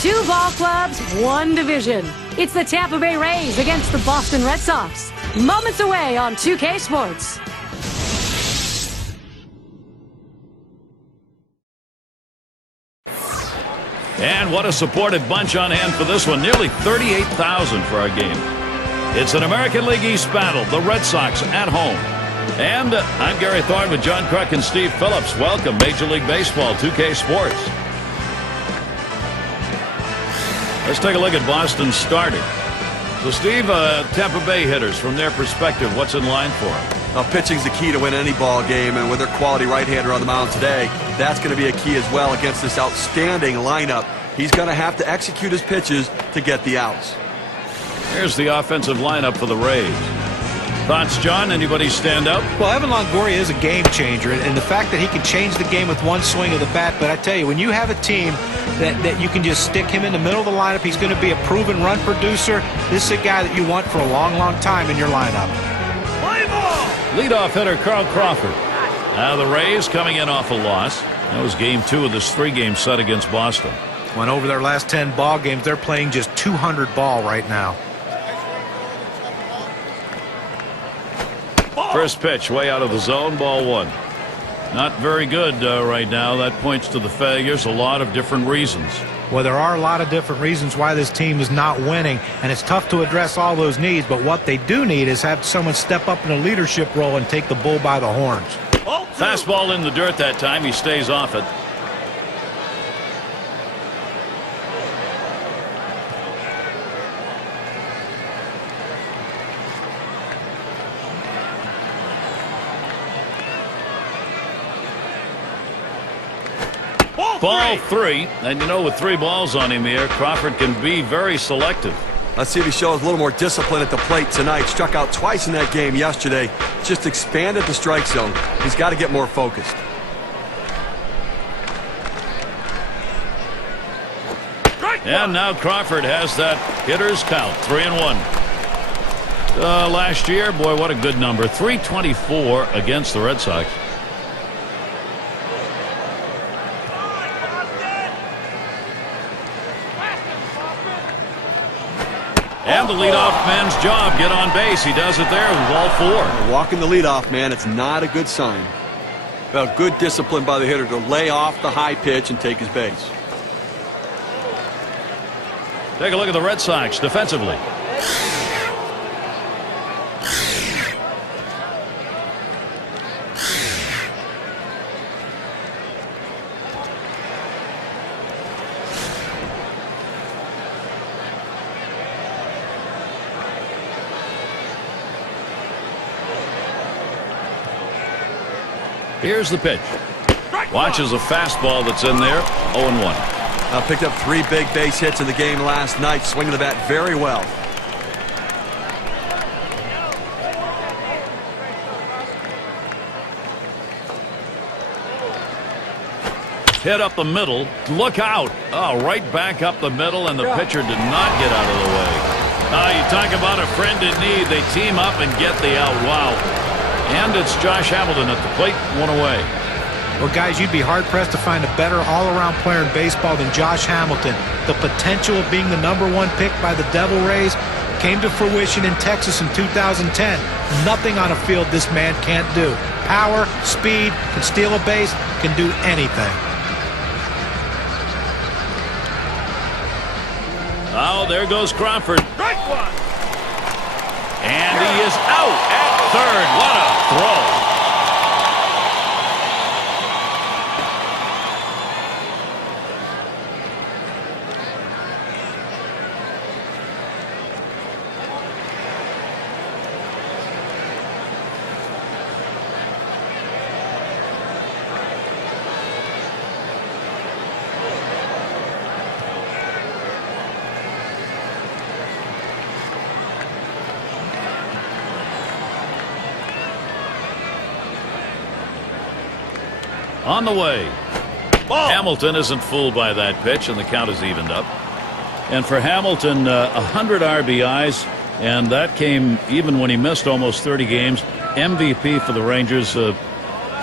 Two ball clubs, one division. It's the Tampa Bay Rays against the Boston Red Sox. Moments away on 2K Sports. And what a supported bunch on hand for this one. Nearly 38,000 for our game. It's an American League East battle. The Red Sox at home. And I'm Gary Thorne with John Kruk and Steve Phillips. Welcome, Major League Baseball, 2K Sports. Let's take a look at Boston's starting. So, Steve, Tampa Bay hitters, from their perspective, what's in line for them? Pitching's the key to win any ball game, and with their quality right-hander on the mound today, that's going to be a key as well against this outstanding lineup. He's going to have to execute his pitches to get the outs. Here's the offensive lineup for the Rays. Thoughts, John? Anybody stand out? Well, Evan Longoria is a game changer, and the fact that he can change the game with one swing of the bat. But I tell you, when you have a team that you can just stick him in the middle of the lineup, he's going to be a proven run producer. This is a guy that you want for a long, long time in your lineup. Leadoff hitter Carl Crawford. Now the Rays coming in off a loss. That was game 2 of this 3-game set against Boston. When over their last 10 ball games, they're playing just 200 ball right now. First pitch way out of the zone, ball 1. Not very good right now. That points to the failures. A lot of different reasons. Well, there are a lot of different reasons why this team is not winning, and it's tough to address all those needs, but what they do need is have someone step up in a leadership role and take the bull by the horns. Fastball in the dirt that time. He stays off it. Ball 3, and you know, with 3 balls on him here, Crawford can be very selective. Let's see if he shows a little more discipline at the plate tonight. Struck out twice in that game yesterday. Just expanded the strike zone. He's got to get more focused. And now Crawford has that hitter's count, 3-1. Last year, boy, what a good number, 324 against the Red Sox. And the leadoff man's job, get on base. He does it there with ball 4. Walking the leadoff man, it's not a good sign. Well, good discipline by the hitter to lay off the high pitch and take his base. Take a look at the Red Sox defensively. Here's the pitch. Watches a fastball that's in there. 0-1. Picked up 3 big base hits in the game last night. Swinging the bat very well. Hit up the middle. Look out. Oh, right back up the middle, and the pitcher did not get out of the way. You talk about a friend in need. They team up and get the out. Wow. And it's Josh Hamilton at the plate, 1 away. Well, guys, you'd be hard-pressed to find a better all-around player in baseball than Josh Hamilton. The potential of being the #1 pick by the Devil Rays came to fruition in Texas in 2010. Nothing on a field this man can't do. Power, speed, can steal a base, can do anything. Oh, there goes Crawford. And he is out at third. What a throw. On the way. Hamilton isn't fooled by that pitch, and the count is evened up. And for Hamilton, 100 RBIs, and that came even when he missed almost 30 games. MVP for the Rangers.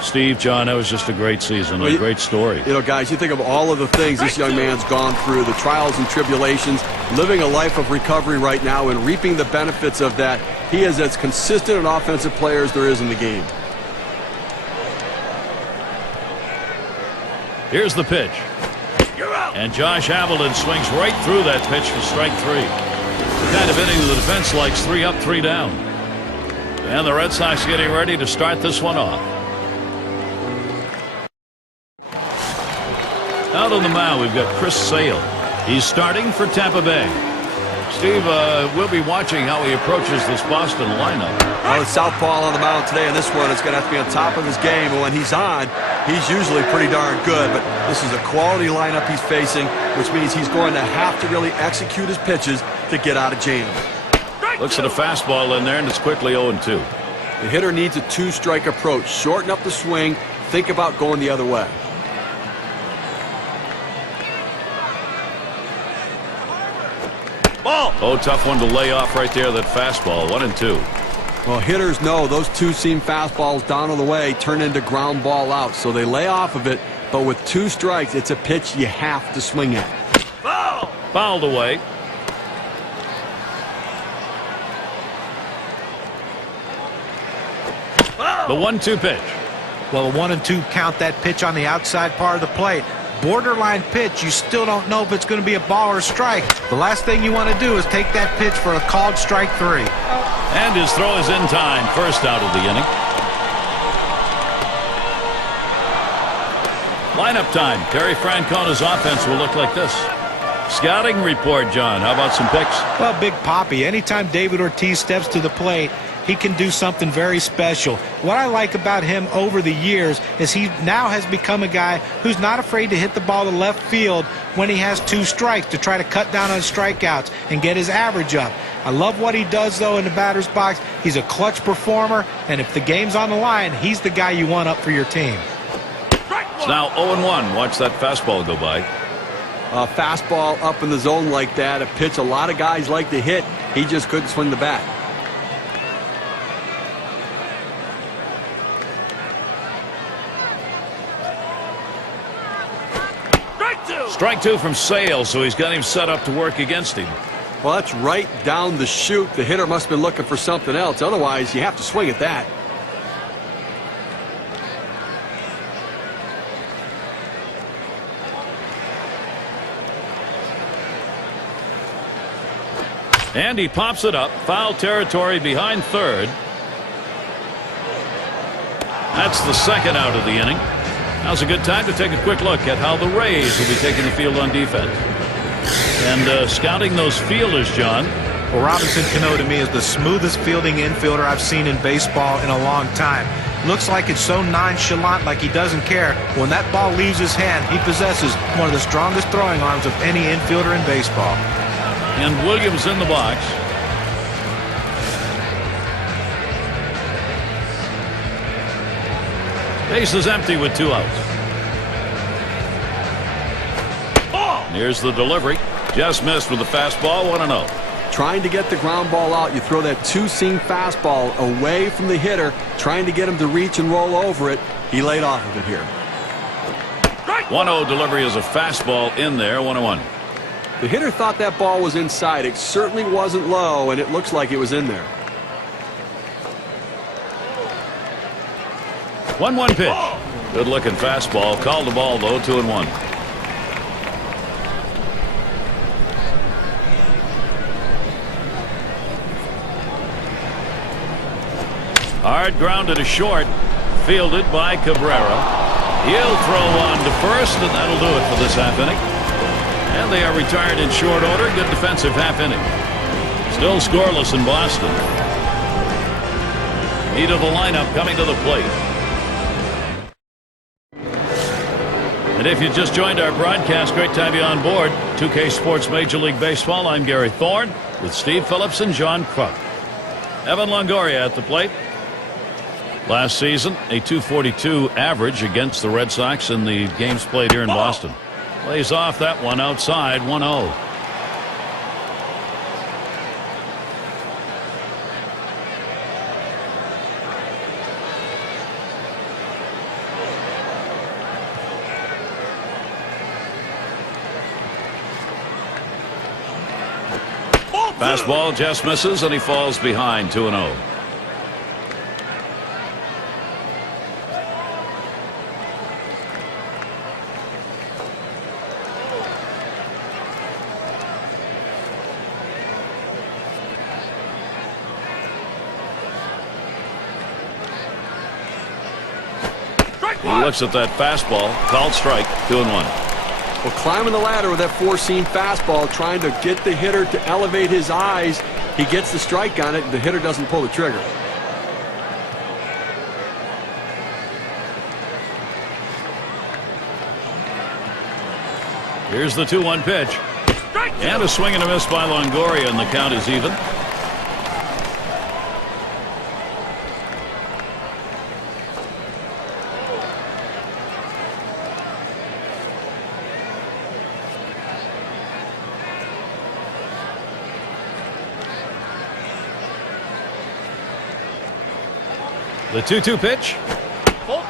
Steve, John, that was just a great season, a great story. You know, guys, you think of all of the things this young man's gone through, the trials and tribulations, living a life of recovery right now and reaping the benefits of that. He is as consistent an offensive player as there is in the game. Here's the pitch. And Josh Hamilton swings right through that pitch for strike 3. The kind of inning the defense likes, 3 up, 3 down. And the Red Sox getting ready to start this one off. Out on the mound, we've got Chris Sale. He's starting for Tampa Bay. Steve, we'll be watching how he approaches this Boston lineup. Well, it's southpaw on the mound today, and this one is going to have to be on top of his game. And when he's on, he's usually pretty darn good. But this is a quality lineup he's facing, which means he's going to have to really execute his pitches to get out of jams. Looks at a fastball in there, and it's quickly 0-2. The hitter needs a 2-strike approach. Shorten up the swing. Think about going the other way. Oh, tough one to lay off right there, that fastball, 1-2. Well, hitters know those 2-seam fastballs down on the way turn into ground ball out, so they lay off of it, but with 2 strikes, it's a pitch you have to swing at. Fouled away. The 1-2 pitch. Well, a 1-2 count, that pitch on the outside part of the plate. Borderline pitch. You still don't know if it's going to be a ball or a strike. The last thing you want to do is take that pitch for a called strike 3. And his throw is in time. First out of the inning. Lineup time. Terry Francona's offense will look like this. Scouting report, John. How about some picks? Well, Big Papi, anytime David Ortiz steps to the plate, he can do something very special. What I like about him over the years is he now has become a guy who's not afraid to hit the ball to left field when he has 2 strikes to try to cut down on strikeouts and get his average up. I love what he does, though, in the batter's box. He's a clutch performer, and if the game's on the line, he's the guy you want up for your team. It's now 0-1. Watch that fastball go by. A fastball up in the zone like that, a pitch a lot of guys like to hit. He just couldn't swing the bat. Strike 2 from Sale, so he's got him set up to work against him. Well, that's right down the chute. The hitter must have been looking for something else. Otherwise, you have to swing at that. And he pops it up. Foul territory behind third. That's the second out of the inning. Now's a good time to take a quick look at how the Rays will be taking the field on defense. And scouting those fielders, John. Well, Robinson Cano to me is the smoothest fielding infielder I've seen in baseball in a long time. Looks like it's so nonchalant, like he doesn't care. When that ball leaves his hand, he possesses one of the strongest throwing arms of any infielder in baseball. And Williams in the box. Base is empty with 2 outs. Here's the delivery. Just missed with the fastball. 1-0. Trying to get the ground ball out, you throw that 2-seam fastball away from the hitter, trying to get him to reach and roll over it. He laid off of it here. 1-0 delivery is a fastball in there. 1-1. The hitter thought that ball was inside. It certainly wasn't low, and it looks like it was in there. 1-1 pitch. Good looking fastball. Called the ball though. 2-1. Hard grounded to short. Fielded by Cabrera. He'll throw on to first, and that'll do it for this half inning. And they are retired in short order. Good defensive half inning. Still scoreless in Boston. Heat of the lineup coming to the plate. And if you just joined our broadcast, great to have you on board. 2K Sports Major League Baseball. I'm Gary Thorne with Steve Phillips and John Kruk. Evan Longoria at the plate. Last season, a .242 average against the Red Sox in the games played here in Boston. Plays off that one outside. 1-0. Fastball just misses, and he falls behind 2-0. He looks at that fastball, called strike, 2-1. Well, climbing the ladder with that four-seam fastball, trying to get the hitter to elevate his eyes. He gets the strike on it, and the hitter doesn't pull the trigger. Here's the 2-1 pitch. And a swing and a miss by Longoria, and the count is even. The 2-2 pitch.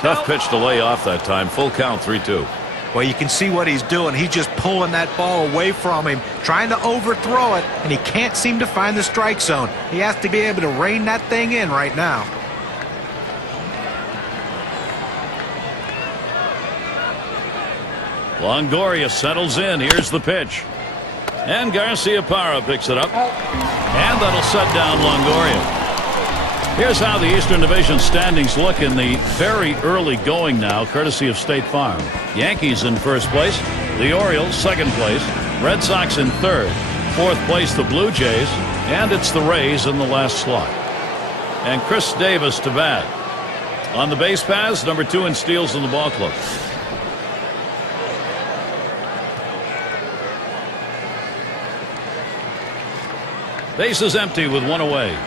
Tough pitch to lay off that time. Full count, 3-2. Well, you can see what he's doing. He's just pulling that ball away from him, trying to overthrow it, and he can't seem to find the strike zone. He has to be able to rein that thing in right now. Longoria settles in. Here's the pitch. And Garciaparra picks it up. And that'll set down Longoria. Here's how the Eastern Division standings look in the very early going now, courtesy of State Farm. Yankees in first place, the Orioles second place, Red Sox in third, fourth place the Blue Jays, and it's the Rays in the last slot. And Chris Davis to bat. On the base paths, number 2 in steals in the ball club. Bases empty with one away.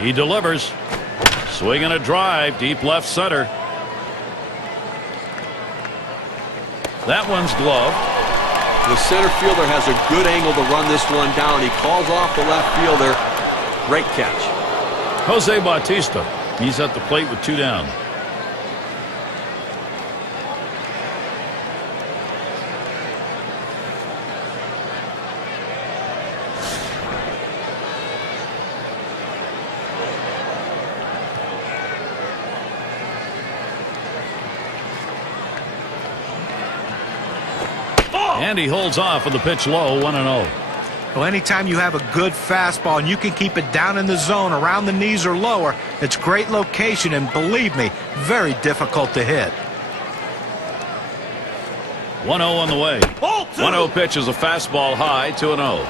He delivers. Swing and a drive, deep left center. That one's gloved. The center fielder has a good angle to run this one down. He calls off the left fielder. Great catch. Jose Bautista. He's at the plate with 2 down. And he holds off with the pitch low, 1-0. Well, anytime you have a good fastball and you can keep it down in the zone around the knees or lower, it's great location and, believe me, very difficult to hit. 1-0 on the way. 1-0 pitch is a fastball high, 2-0.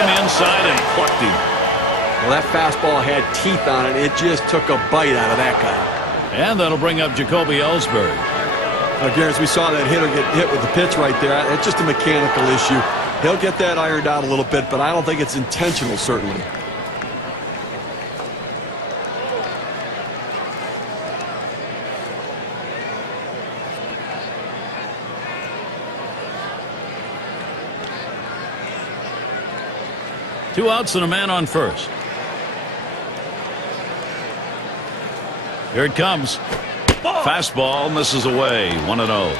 Inside and plucked him. Well, that fastball had teeth on it. It just took a bite out of that guy. And that'll bring up Jacoby Ellsbury. Again, as we saw that hitter get hit with the pitch right there, it's just a mechanical issue. He'll get that ironed out a little bit, but I don't think it's intentional, certainly. Two outs and a man on first. Here it comes. Fastball misses away, 1-0.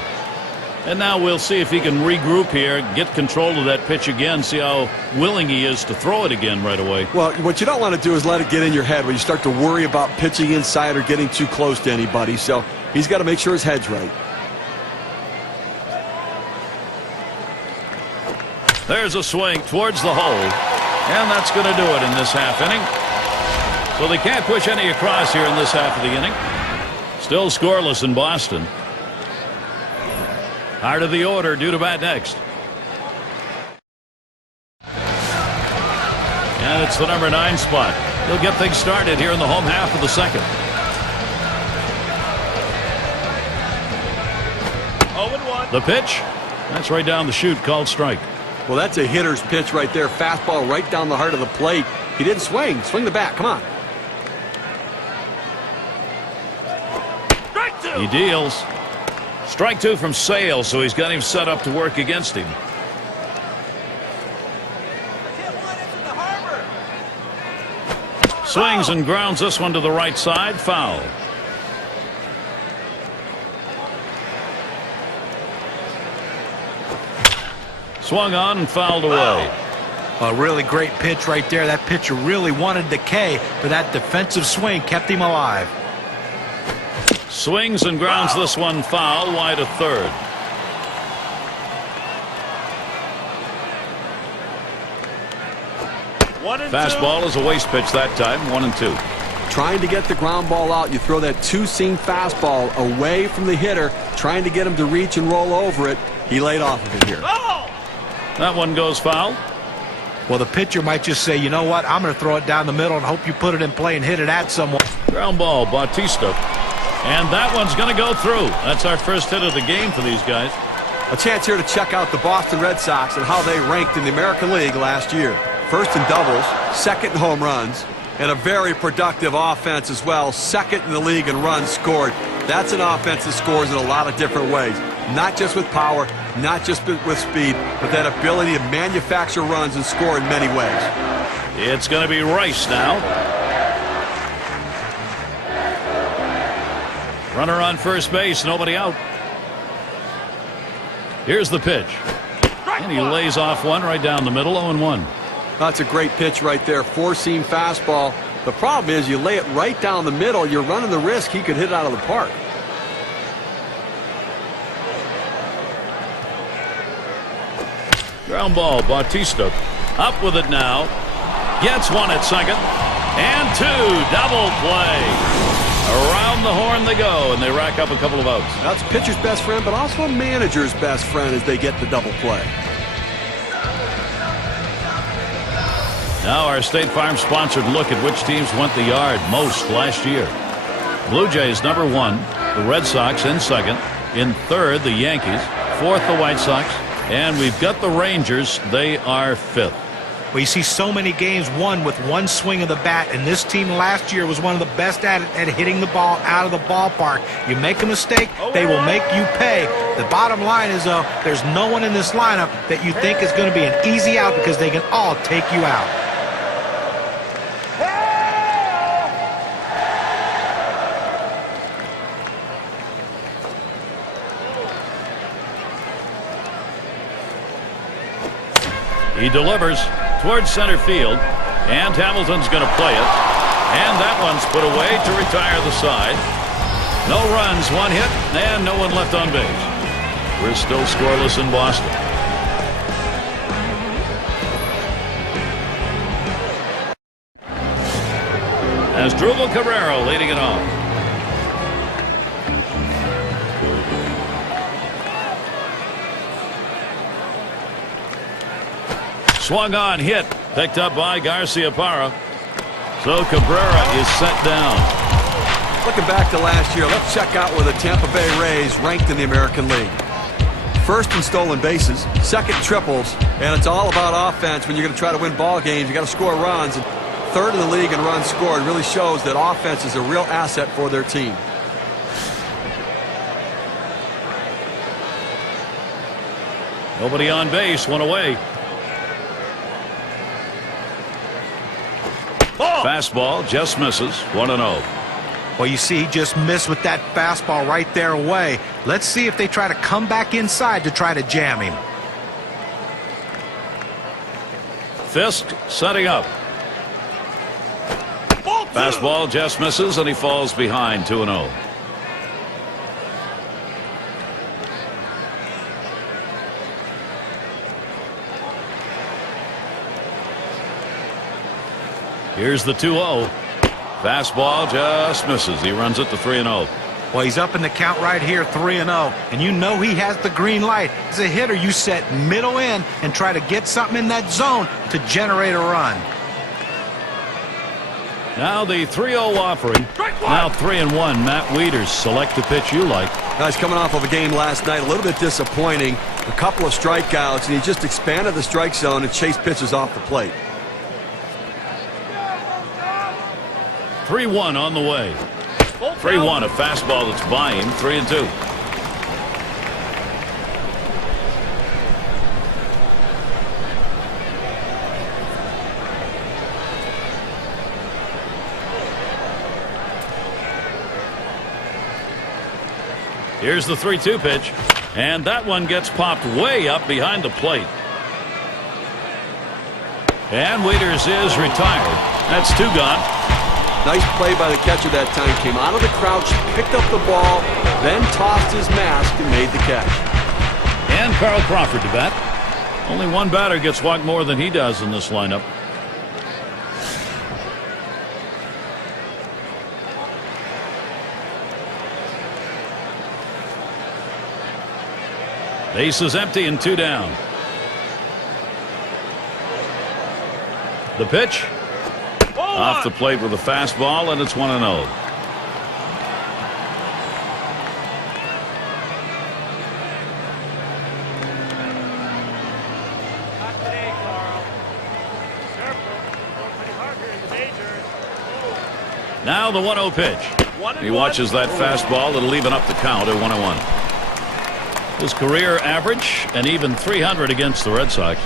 And now we'll see if he can regroup here, get control of that pitch again, see how willing he is to throw it again right away. Well, what you don't want to do is let it get in your head when you start to worry about pitching inside or getting too close to anybody. So he's got to make sure his head's right. There's a swing towards the hole. And that's going to do it in this half inning. So they can't push any across here in this half of the inning. Still scoreless in Boston. Heart of the order due to bat next. And it's the number 9 spot. He'll get things started here in the home half of the second. 0-1. The pitch. That's right down the chute, called strike. Well, that's a hitter's pitch right there. Fastball right down the heart of the plate. He didn't swing. Swing the bat. Come on. Strike 2. He deals. Strike 2 from Sale, so he's got him set up to work against him. Swings and grounds this one to the right side. Foul. Swung on and fouled away. A really great pitch right there. That pitcher really wanted the K, but that defensive swing kept him alive. Swings and grounds this one foul, wide of third. Fastball is a waste pitch that time, 1-2. Trying to get the ground ball out, you throw that two-seam fastball away from the hitter, trying to get him to reach and roll over it. He laid off of it here. That one goes foul. Well, the pitcher might just say, you know what, I'm going to throw it down the middle and hope you put it in play and hit it at someone. Ground ball, Bautista. And that one's going to go through. That's our first hit of the game for these guys. A chance here to check out the Boston Red Sox and how they ranked in the American League last year. First in doubles, second in home runs, and a very productive offense as well. Second in the league in runs scored. That's an offense that scores in a lot of different ways. Not just with power, not just with speed, but that ability to manufacture runs and score in many ways. It's going to be Rice now. Runner on first base, nobody out. Here's the pitch. And he lays off one right down the middle, 0-1. That's a great pitch right there, four-seam fastball. The problem is you lay it right down the middle, you're running the risk he could hit it out of the park. Ground ball, Bautista. Up with it now. Gets one at second. And two. Double play. Around the horn they go, and they rack up a couple of outs. That's a pitcher's best friend, but also a manager's best friend as they get the double play. Now our State Farm sponsored look at which teams went the yard most last year. Blue Jays number 1, the Red Sox in second, in third the Yankees, fourth the White Sox, and we've got the Rangers. They are fifth. Well, you see so many games won with one swing of the bat, and this team last year was one of the best at hitting the ball out of the ballpark. You make a mistake, they will make you pay. The bottom line is, though, there's no one in this lineup that you think is going to be an easy out because they can all take you out. He delivers towards center field, and Hamilton's going to play it. And that one's put away to retire the side. No runs, one hit, and no one left on base. We're still scoreless in Boston. As Drupal Cabrera leading it off. Swung on, hit, picked up by Garciaparra. So Cabrera is set down. Looking back to last year, let's check out where the Tampa Bay Rays ranked in the American League. First in stolen bases, second triples, and it's all about offense. When you're going to try to win ball games, you got to score runs. And third in the league in runs scored. Really shows that offense is a real asset for their team. Nobody on base, one away. Fastball just misses, 1-0. Well, you see, he just missed with that fastball right there away. Let's see if they try to come back inside to try to jam him. Fisk setting up. Fastball just misses, and he falls behind, 2-0. Here's the 2-0. Fastball just misses. He runs it to 3-0. Well, he's up in the count right here, 3-0. And you know he has the green light. As a hitter, you set middle in and try to get something in that zone to generate a run. Now the 3-0 offering. Now 3-1. Matt Wieters, select the pitch you like. Guys, coming off of a game last night, a little bit disappointing. A couple of strikeouts, and he just expanded the strike zone and chased pitches off the plate. 3-1 on the way. 3-1, a fastball that's by him. 3-2. Here's the 3-2 pitch. And that one gets popped way up behind the plate. And Wieters is retired. That's 2 gone. Nice play by the catcher that time. Came out of the crouch, picked up the ball, then tossed his mask and made the catch. And Carl Crawford to bat. Only one batter gets walked more than he does in this lineup. Base is empty and 2 down. The pitch. Off the plate with a fastball, and it's 1-0. Now the 1-0 pitch. He watches that fastball. It'll even up the count at 1-1. His career average, an even 300 against the Red Sox.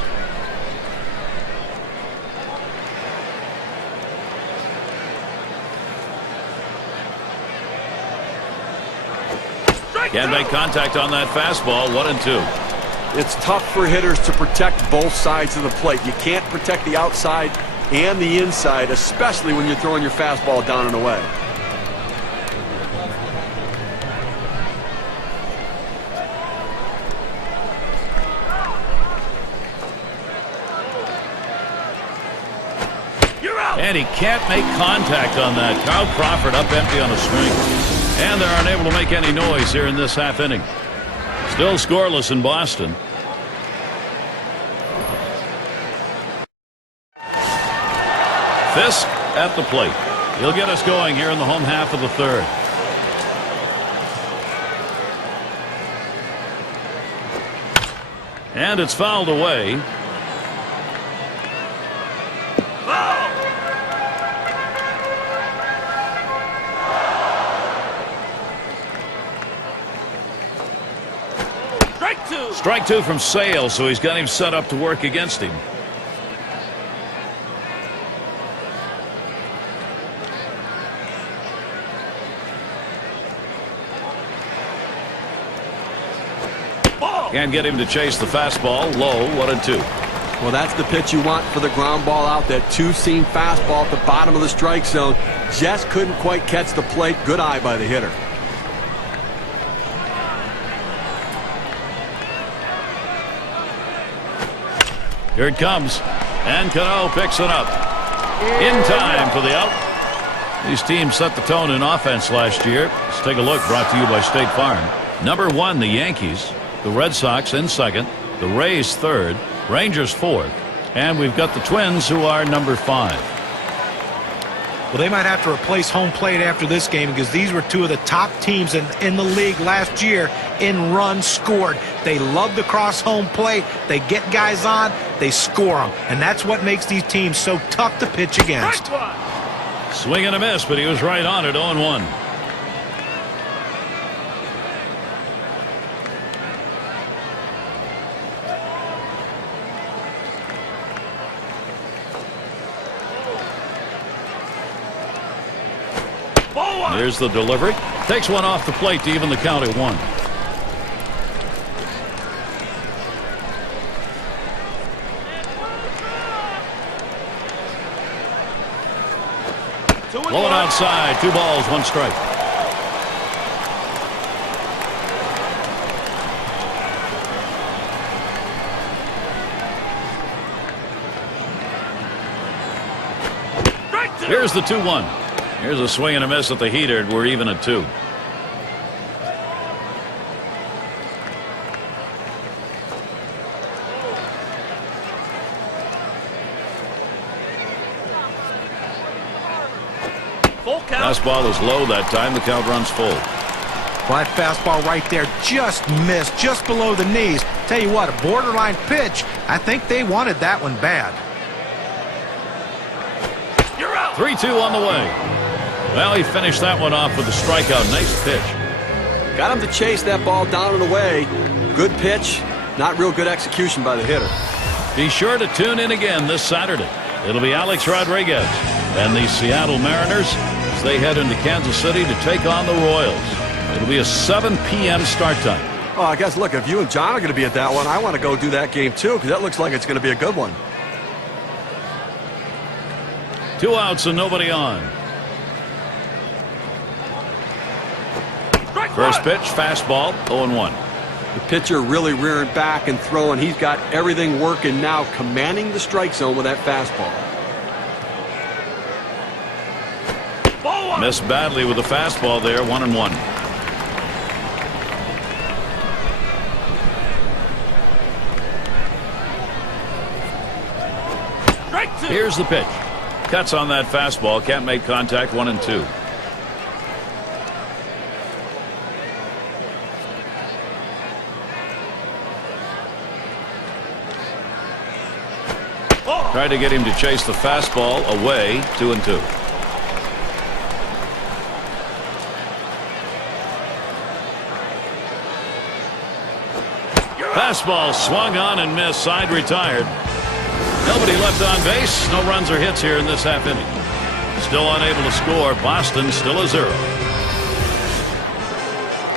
Can't make contact on that fastball. 1-2. It's tough for hitters to protect both sides of the plate. You can't protect the outside and the inside, especially when you're throwing your fastball down and away. And he can't make contact on that. Carl Crawford up empty on a swing. And they aren't able to make any noise here in this half inning. Still scoreless in Boston. Fisk at the plate. He'll get us going here in the home half of the 3rd. And it's fouled away. Strike 2 from Sale, so he's got him set up to work against him. Can't get him to chase the fastball. Low, 1-2. Well, that's the pitch you want for the ground ball out. That 2-seam fastball at the bottom of the strike zone. Just couldn't quite catch the plate. Good eye by the hitter. Here it comes. And Cano picks it up. In time for the out. These teams set the tone in offense last year. Let's take a look. Brought to you by State Farm. Number 1, the Yankees. The Red Sox in 2nd. The Rays 3rd. Rangers 4th. And we've got the Twins, who are number 5. Well, they might have to replace home plate after this game because these were 2 of the top teams in the league last year in runs scored. They love to cross home plate. They get guys on. They score them. And that's what makes these teams so tough to pitch against. Swing and a miss, but he was right on it. 0-1. Here's the delivery. Takes one off the plate to even the count at 1. Blowing outside. 2 balls, 1 strike. Here's the 2-1. Here's a swing and a miss at the heater. We're even at 2. Fastball is low that time. The count runs full. Well, that fastball right there just missed, just below the knees. Tell you what, a borderline pitch. I think they wanted that one bad. 3-2 on the way. Well, he finished that one off with a strikeout. Nice pitch. Got him to chase that ball down and away. Good pitch. Not real good execution by the hitter. Be sure to tune in again this Saturday. It'll be Alex Rodriguez and the Seattle Mariners as they head into Kansas City to take on the Royals. It'll be a 7 p.m. start time. Oh, I guess, look, if you and John are going to be at that one, I want to go do that game too, because that looks like it's going to be a good one. 2 outs and nobody on. First pitch, fastball, 0-1. The pitcher really rearing back and throwing. He's got everything working now, commanding the strike zone with that fastball. Missed badly with the fastball there, 1-1. Here's the pitch. Cuts on that fastball, can't make contact, 1-2. Tried to get him to chase the fastball away, 2-2. Fastball swung on and missed, side retired. Nobody left on base, no runs or hits here in this half inning. Still unable to score, Boston still a 0.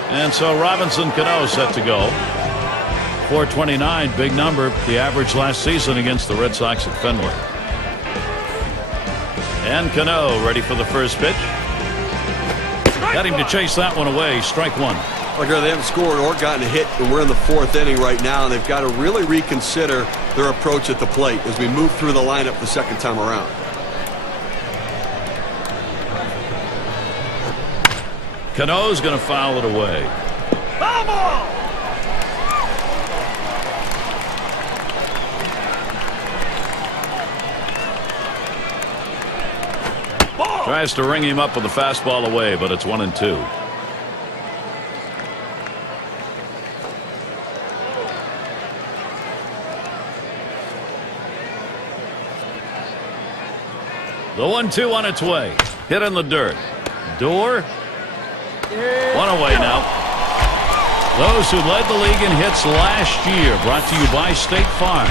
And so Robinson Cano set to go. 429, big number, the average last season against the Red Sox at Fenway. And Cano ready for the first pitch. Got him to chase that one away, strike 1. Like they haven't scored or gotten a hit, and we're in the 4th inning right now, and they've got to really reconsider their approach at the plate as we move through the lineup the second time around. Cano's going to foul it away. Foul ball! Tries to ring him up with the fastball away, but it's 1-2. The 1-2 on its way. Hit in the dirt. Door. 1 away now. Those who led the league in hits last year, brought to you by State Farm.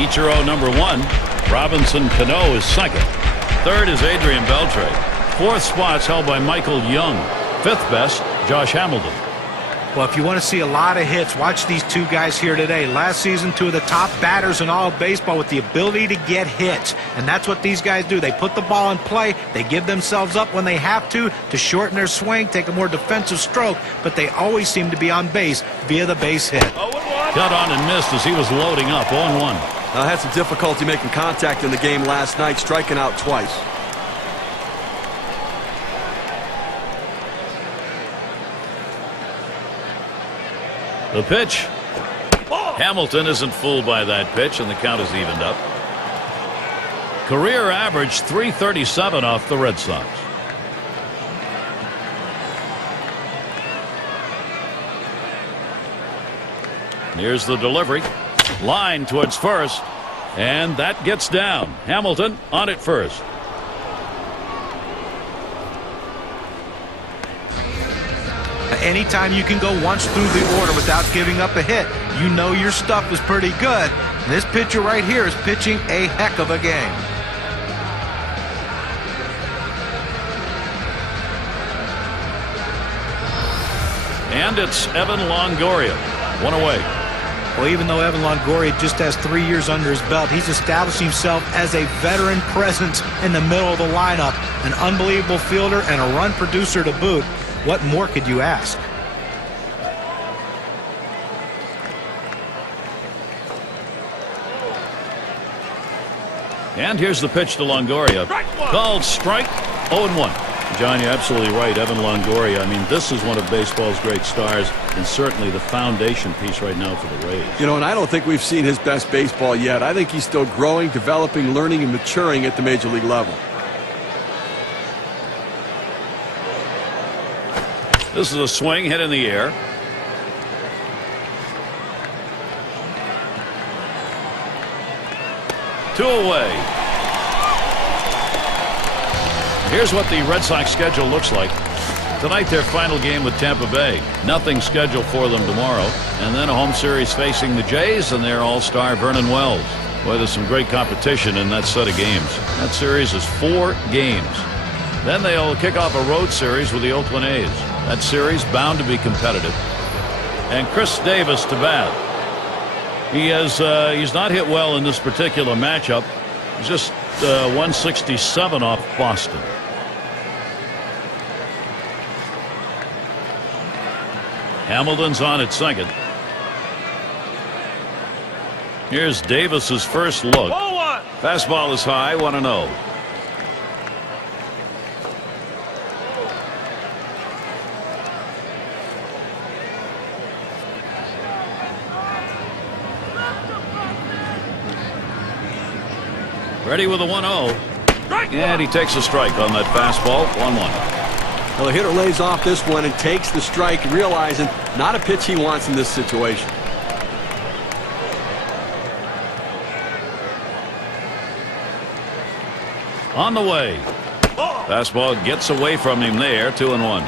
Ichiro number 1. Robinson Cano is second. Third is Adrian Beltre. 4th spot's held by Michael Young. 5th best, Josh Hamilton. Well, if you want to see a lot of hits, watch these 2 guys here today. Last season, 2 of the top batters in all of baseball with the ability to get hits. And that's what these guys do. They put the ball in play. They give themselves up when they have to shorten their swing, take a more defensive stroke. But they always seem to be on base via the base hit. Cut on and missed as he was loading up, 0-1. I had some difficulty making contact in the game last night, striking out twice. The pitch. Hamilton isn't fooled by that pitch, and the count is evened up. Career average 337 off the Red Sox. Here's the delivery. Line towards first, and that gets down. Hamilton on it first. Anytime you can go once through the order without giving up a hit, you know your stuff is pretty good. This pitcher right here is pitching a heck of a game. And it's Evan Longoria. 1 away. Well, even though Evan Longoria just has 3 years under his belt, he's established himself as a veteran presence in the middle of the lineup. An unbelievable fielder and a run producer to boot. What more could you ask? And here's the pitch to Longoria. Called strike, 0-1. John, you're absolutely right. Evan Longoria, I mean, this is one of baseball's great stars and certainly the foundation piece right now for the Rays. You know, and I don't think we've seen his best baseball yet. I think he's still growing, developing, learning, and maturing at the major league level. This is a swing hit in the air. Two away. Here's what the Red Sox schedule looks like. Tonight, their final game with Tampa Bay. Nothing scheduled for them tomorrow. And then a home series facing the Jays and their all-star Vernon Wells. Boy, there's some great competition in that set of games. That series is 4 games. Then they'll kick off a road series with the Oakland A's. That series bound to be competitive. And Chris Davis to bat. He's not hit well in this particular matchup. He's just 167 off Boston. Hamilton's on at second. Here's Davis's first look. Fastball is high, 1-0. Ready with a 1-0. And he takes a strike on that fastball. 1-1. Well, the hitter lays off this one and takes the strike, realizing not a pitch he wants in this situation. On the way. Fastball gets away from him there. 2-1.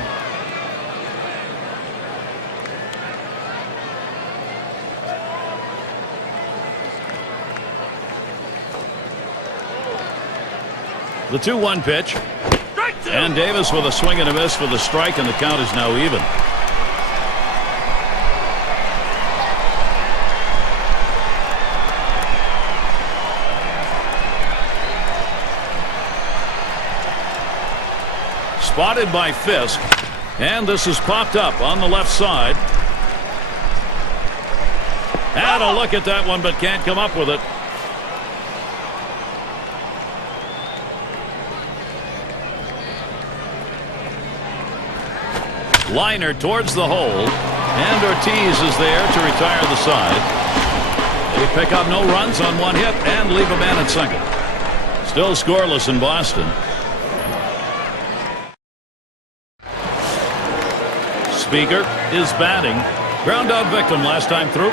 The 2-1 pitch. And Davis with a swing and a miss for the strike, and the count is now even. Spotted by Fisk, and this is popped up on the left side. And a look at that one, but can't come up with it. Liner towards the hole, and Ortiz is there to retire the side. They pick up no runs on one hit and leave a man at second. Still scoreless in Boston. Speaker is batting. Ground out victim last time through.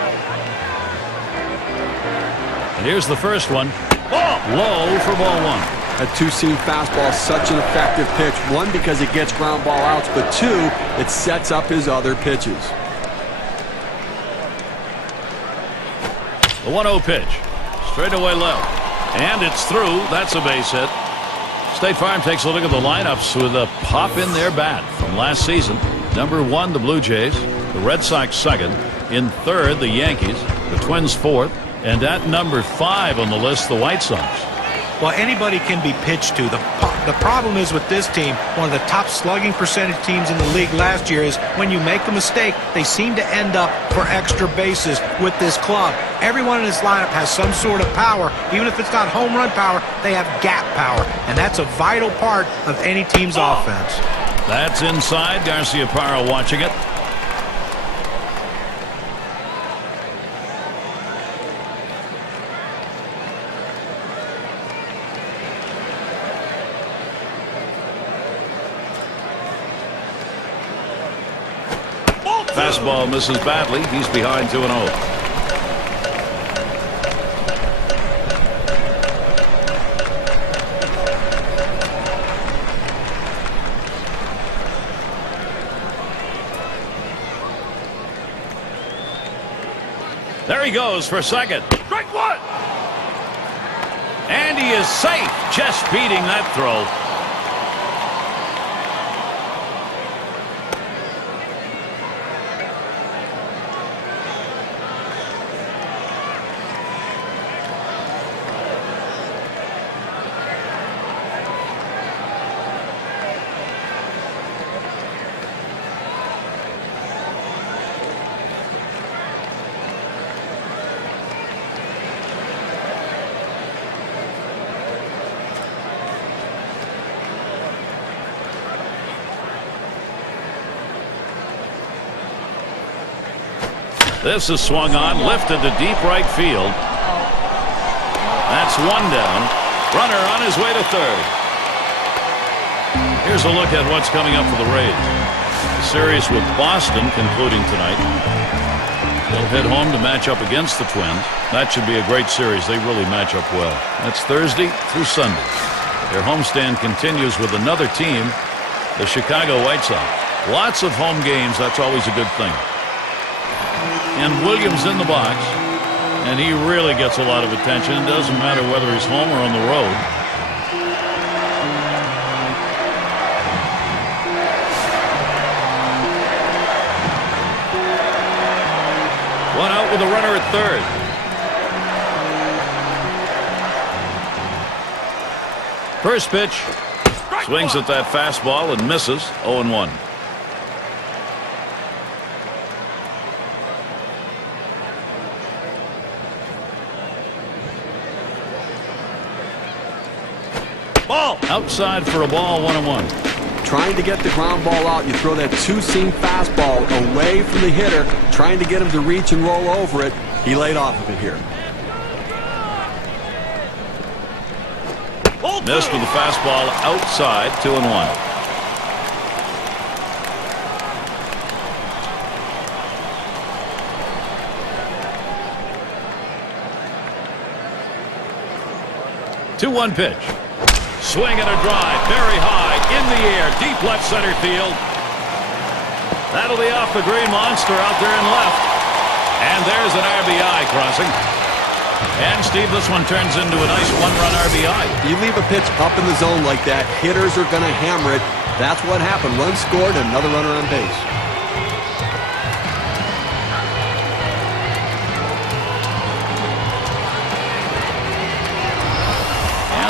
And here's the first one. Low for ball one. That two-seam fastball is such an effective pitch. One, because it gets ground ball outs, but two, it sets up his other pitches. The 1-0 pitch. Straight away left. And it's through. That's a base hit. State Farm takes a look at the lineups with a pop in their bat from last season. Number 1, the Blue Jays. The Red Sox second. In third, the Yankees. The Twins fourth. And at number 5 on the list, the White Sox. Well, anybody can be pitched to. The problem is with this team, one of the top slugging percentage teams in the league last year, is when you make a mistake, they seem to end up for extra bases with this club. Everyone in this lineup has some sort of power. Even if it's not home run power, they have gap power. And that's a vital part of any team's offense. That's inside. Garciaparra watching it. Fastball misses badly. He's behind 2-0. There he goes for second. Strike one. And he is safe. Just beating that throw. This is swung on, lifted to deep right field. That's one down. Runner on his way to third. Here's a look at what's coming up for the Rays. The series with Boston concluding tonight. They'll head home to match up against the Twins. That should be a great series. They really match up well. That's Thursday through Sunday. Their homestand continues with another team, the Chicago White Sox. Lots of home games. That's always a good thing. And Williams in the box, and he really gets a lot of attention. It doesn't matter whether he's home or on the road. out with a runner at third. First pitch. Swings at that fastball and misses. 0-1. Ball outside for a ball. 1-1. Trying to get the ground ball out. You throw that two-seam fastball away from the hitter, trying to get him to reach and roll over it. He laid off of it here. Missed with the fastball outside. 2-1. Two-one pitch. Swing and a drive, very high, in the air, deep left center field. That'll be off the green monster out there in left. And there's an RBI crossing. And, Steve, this one turns into a nice one-run RBI. You leave a pitch up in the zone like that, hitters are going to hammer it. That's what happened. Run scored, another runner on base.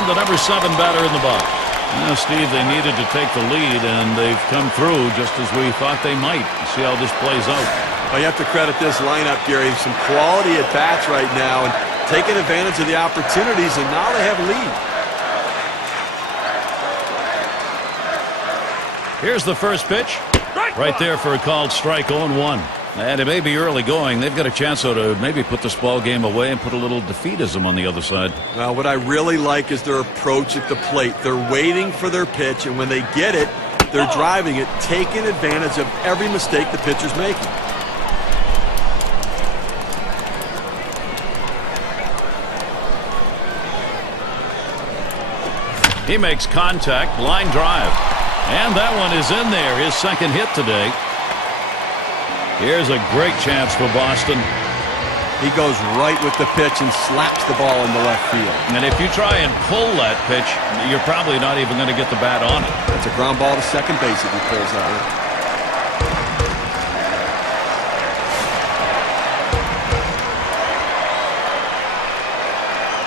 The number 7 batter in the box. Now, Steve, they needed to take the lead, and they've come through just as we thought they might. See how this plays out. Well, you have to credit this lineup, Gary. Some quality at bats right now, and taking advantage of the opportunities, and now they have a lead. Here's the first pitch. Right there for a called strike. 0-1. And it may be early going. They've got a chance, though, to maybe put this ball game away and put a little defeatism on the other side. Well, what I really like is their approach at the plate. They're waiting for their pitch, and when they get it, they're driving it, taking advantage of every mistake the pitcher's making. He makes contact, line drive. And that one is in there, his second hit today. Here's a great chance for Boston. He goes right with the pitch and slaps the ball in the left field. And if you try and pull that pitch, you're probably not even going to get the bat on it. That's a ground ball to second base if he pulls that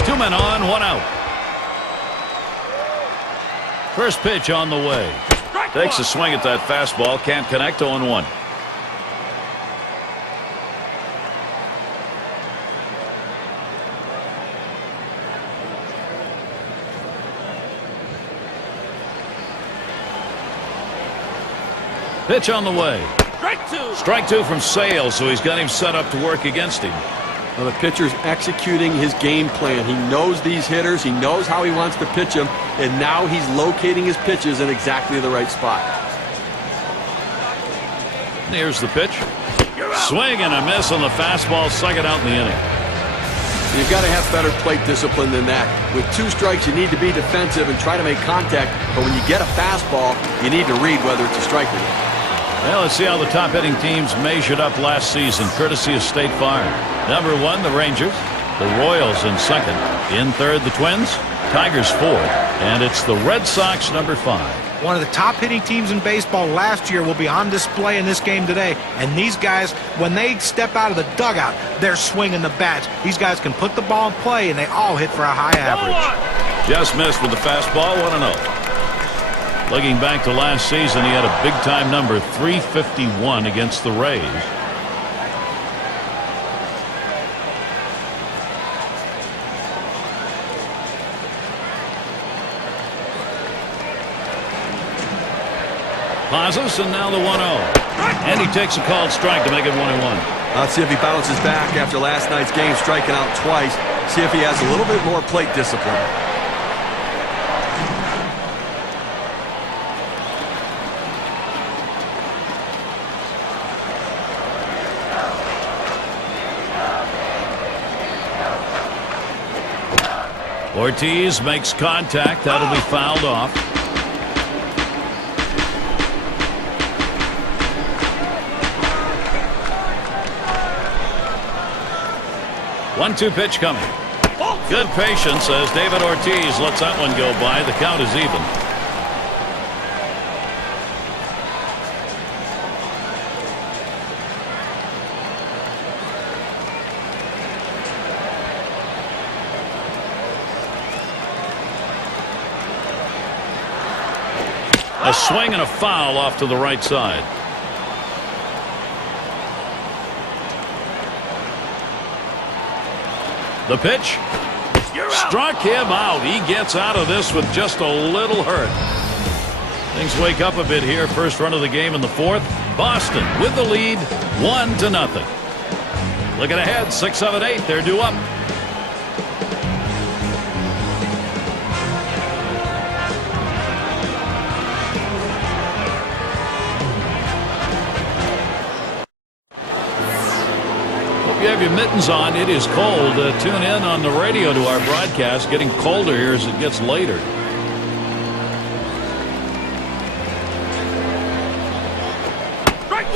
one. 2 men on, 1 out. First pitch on the way. Takes a swing at that fastball, can't connect. 0-1. Pitch on the way. Strike two from Sale, so he's got him set up to work against him. Well, the pitcher's executing his game plan. He knows these hitters. He knows how he wants to pitch them, and now he's locating his pitches in exactly the right spot. Here's the pitch. Swing and a miss on the fastball, second out in the inning. You've got to have better plate discipline than that. With 2 strikes, you need to be defensive and try to make contact, but when you get a fastball, you need to read whether it's a strike or not. Well, let's see how the top hitting teams measured up last season, courtesy of State Farm. Number 1, the Rangers. The Royals in second. In third, the Twins. Tigers fourth. And it's the Red Sox, number 5. One of the top hitting teams in baseball last year will be on display in this game today. And these guys, when they step out of the dugout, they're swinging the bats. These guys can put the ball in play, and they all hit for a high average. Just missed with the fastball, 1-0. Looking back to last season, he had a big-time number, 351 against the Rays. Pazos, and now the 1-0. And he takes a called strike to make it 1-1. Let's see if he bounces back after last night's game, striking out twice. See if he has a little bit more plate discipline. Ortiz makes contact. That'll be fouled off. One-two pitch coming. Good patience as David Ortiz lets that one go by. The count is even. swing and a foul off to the right side. The pitch. Struck him out. He gets out of this with just a little hurt. Things wake up a bit here. First run of the game in the fourth. Boston with the lead, 1-0. Looking ahead, 6, 7, 8. They're due up. You have your mittens on. It is cold. Tune in on the radio to our broadcast. Getting colder here as it gets later.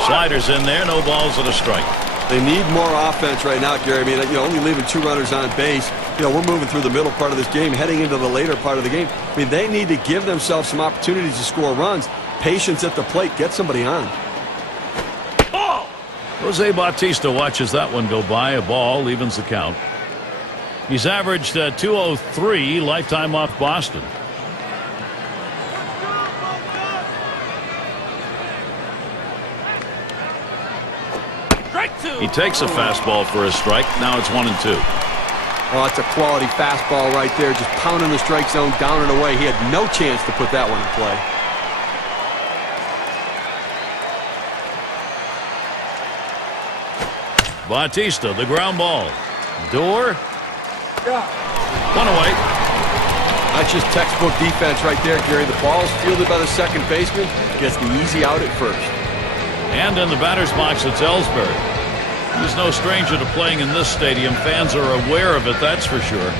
Sliders in there. No balls and a strike. They need more offense right now, Gary. I mean, only leaving 2 runners on base. We're moving through the middle part of this game, heading into the later part of the game. I mean, they need to give themselves some opportunities to score runs. Patience at the plate. Get somebody on. Jose Bautista watches that one go by. A ball evens the count. He's averaged 203 lifetime off Boston. He takes a fastball for a strike. Now it's 1-2. Oh, that's a quality fastball right there. Just pounding the strike zone down and away. He had no chance to put that one in play. Bautista, the ground ball. Door. One away. That's just textbook defense right there, Gary. The ball's fielded by the second baseman. Gets the easy out at first. And in the batter's box, it's Ellsbury. He's no stranger to playing in this stadium. Fans are aware of it, that's for sure.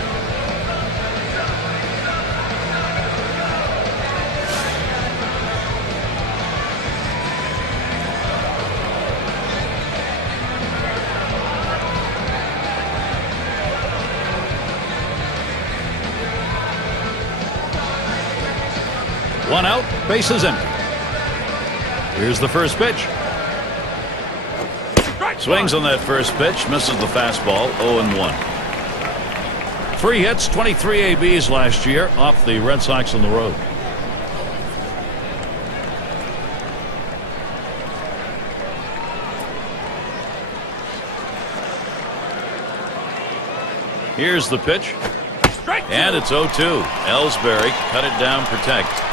One out, bases empty. Here's the first pitch. Swings on that first pitch, misses the fastball, 0-1. 3 hits, 23 ABs last year off the Red Sox on the road. Here's the pitch. And it's 0-2. Ellsbury cut it down, protect.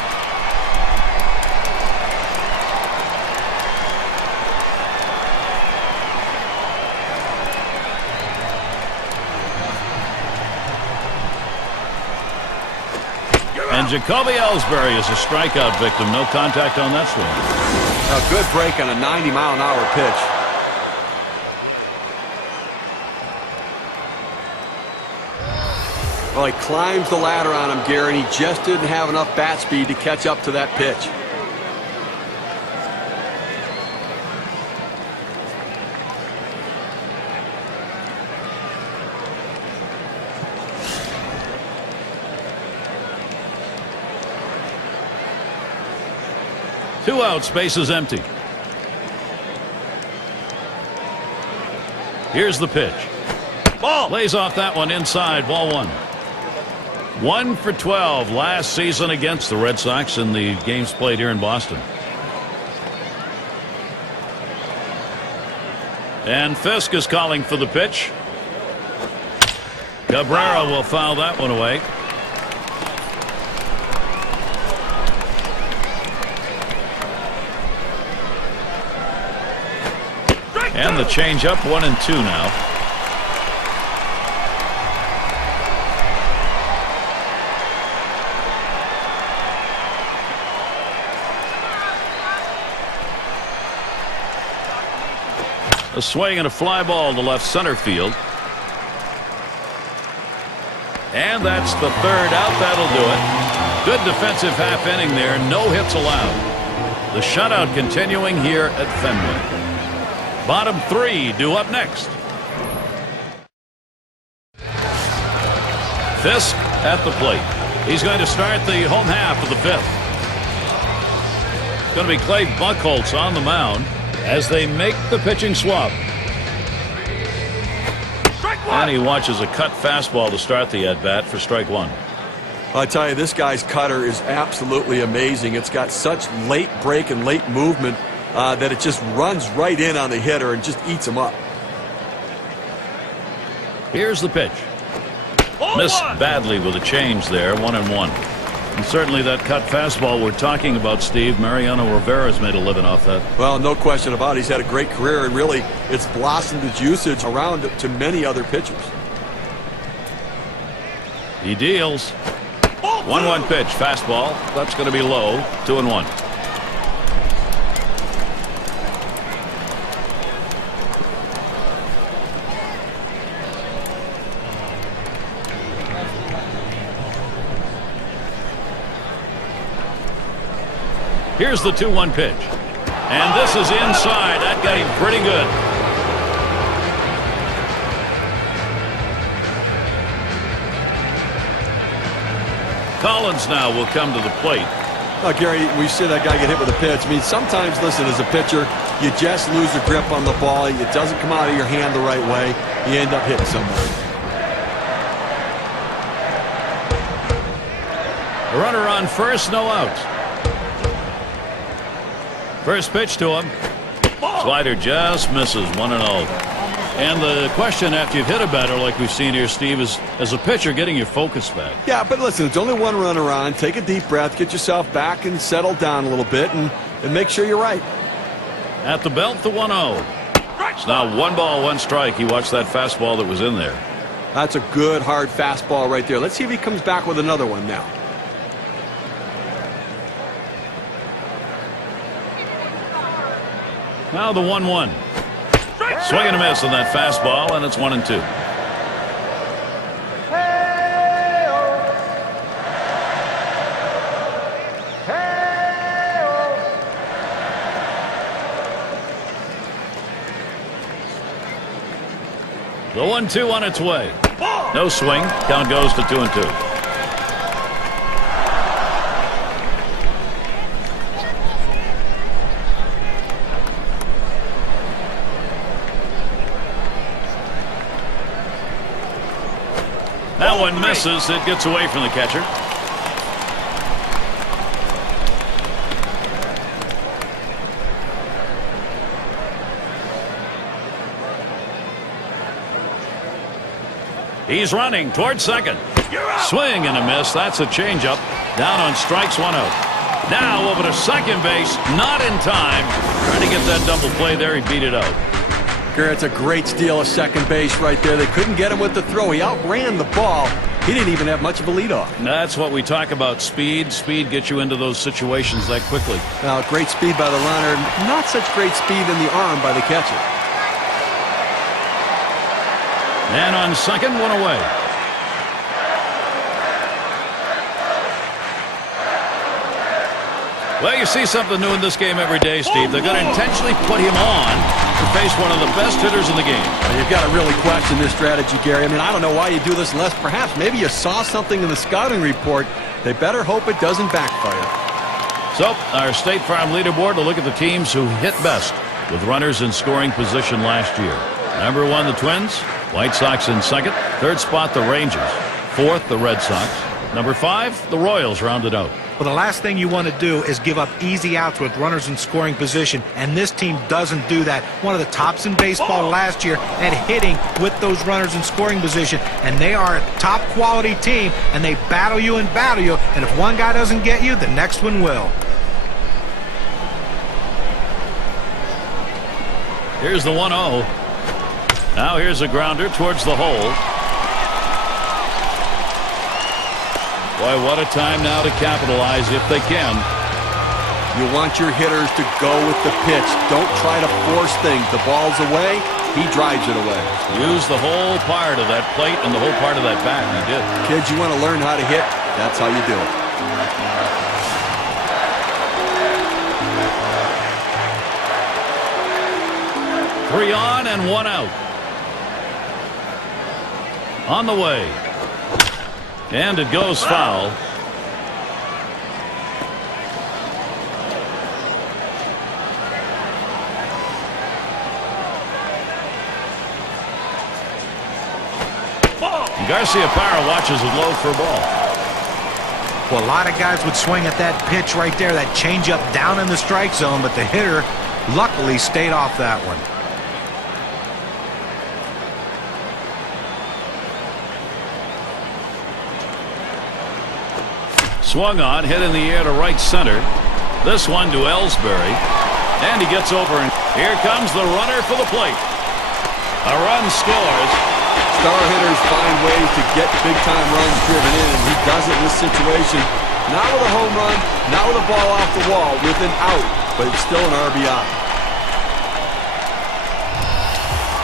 And Jacoby Ellsbury is a strikeout victim. No contact on that swing. A good break on a 90-mile-an-hour pitch. Well, he climbs the ladder on him, Gary, and he just didn't have enough bat speed to catch up to that pitch. Two out, space is empty. Here's the pitch. Ball. Lays off that one inside, ball 1. 1 for 12 last season against the Red Sox in the games played here in Boston. And Fisk is calling for the pitch. Cabrera will foul that one away. And the changeup, 1-2 now. A swing and a fly ball to left center field. And that's the third out. That'll do it. Good defensive half inning there. No hits allowed. The shutout continuing here at Fenway. Bottom 3 due up next. Fisk at the plate. He's going to start the home half of the 5th. It's going to be Clay Buchholz on the mound as they make the pitching swap. And he watches a cut fastball to start the at-bat for strike 1. I tell you, this guy's cutter is absolutely amazing. It's got such late break and late movement that it just runs right in on the hitter and just eats him up. Here's the pitch. Missed badly with a change there, 1-1. And certainly that cut fastball we're talking about, Steve, Mariano Rivera's made a living off that. Well, no question about it. He's had a great career, and really it's blossomed his usage around to many other pitchers. He deals. 1-1 pitch, fastball. That's going to be low, 2-1. Here's the 2-1 pitch. And this is inside. That got him pretty good. Collins now will come to the plate. Gary, we see that guy get hit with a pitch. I mean, sometimes, listen, as a pitcher, you just lose a grip on the ball. It doesn't come out of your hand the right way. You end up hitting somebody. A runner on first, no outs. First pitch to him. Slider just misses, 1-0. And the question after you've hit a batter like we've seen here, Steve, is as a pitcher getting your focus back. Yeah, but listen, it's only one runner on. Take a deep breath, get yourself back and settle down a little bit and make sure you're right. At the belt, the 1-0. It's now 1 ball, 1 strike. He watched that fastball that was in there. That's a good, hard fastball right there. Let's see if he comes back with another one now. Now the 1-1. Swing and a miss on that fastball, and it's 1-2. The 1-2 on its way. No swing. Count goes to 2-2. That one misses. It gets away from the catcher. He's running towards second. Swing and a miss. That's a changeup. Down on strikes, 1 out. Now over to second base. Not in time. Trying to get that double play there. He beat it out. It's a great steal of second base right there. They couldn't get him with the throw. He outran the ball. He didn't even have much of a leadoff. That's what we talk about. Speed. Speed gets you into those situations that quickly. Well, great speed by the runner. Not such great speed in the arm by the catcher. And on second, 1 away. Well, you see something new in this game every day, Steve. They're going to intentionally put him on to face one of the best hitters in the game. You've got to really question this strategy, Gary. I mean, I don't know why you do this unless perhaps maybe you saw something in the scouting report. They better hope it doesn't backfire. So, our State Farm leaderboard will look at the teams who hit best with runners in scoring position last year. Number 1, the Twins. White Sox in second. Third spot, the Rangers. Fourth, the Red Sox. Number 5, the Royals rounded out. Well, the last thing you want to do is give up easy outs with runners in scoring position, and this team doesn't do that. One of the tops in baseball last year at hitting with those runners in scoring position, and they are a top quality team, and they battle you, and if one guy doesn't get you, the next one will. Here's the 1-0. Now here's a grounder towards the hole. Boy, what a time now to capitalize if they can. You want your hitters to go with the pitch. Don't try to force things. The ball's away. He drives it away. Use the whole part of that plate and the whole part of that bat. He did. Kids, you want to learn how to hit? That's how you do it. Three on and 1 out. On the way. And it goes foul. Garcia Parra watches it low for a ball. Well, a lot of guys would swing at that pitch right there, that changeup down in the strike zone, but the hitter luckily stayed off that one. Swung on, hit in the air to right center. This one to Ellsbury. And he gets over, and here comes the runner for the plate. A run scores. Star hitters find ways to get big-time runs driven in, and he does it in this situation. Not with a home run, not with a ball off the wall, with an out, but it's still an RBI.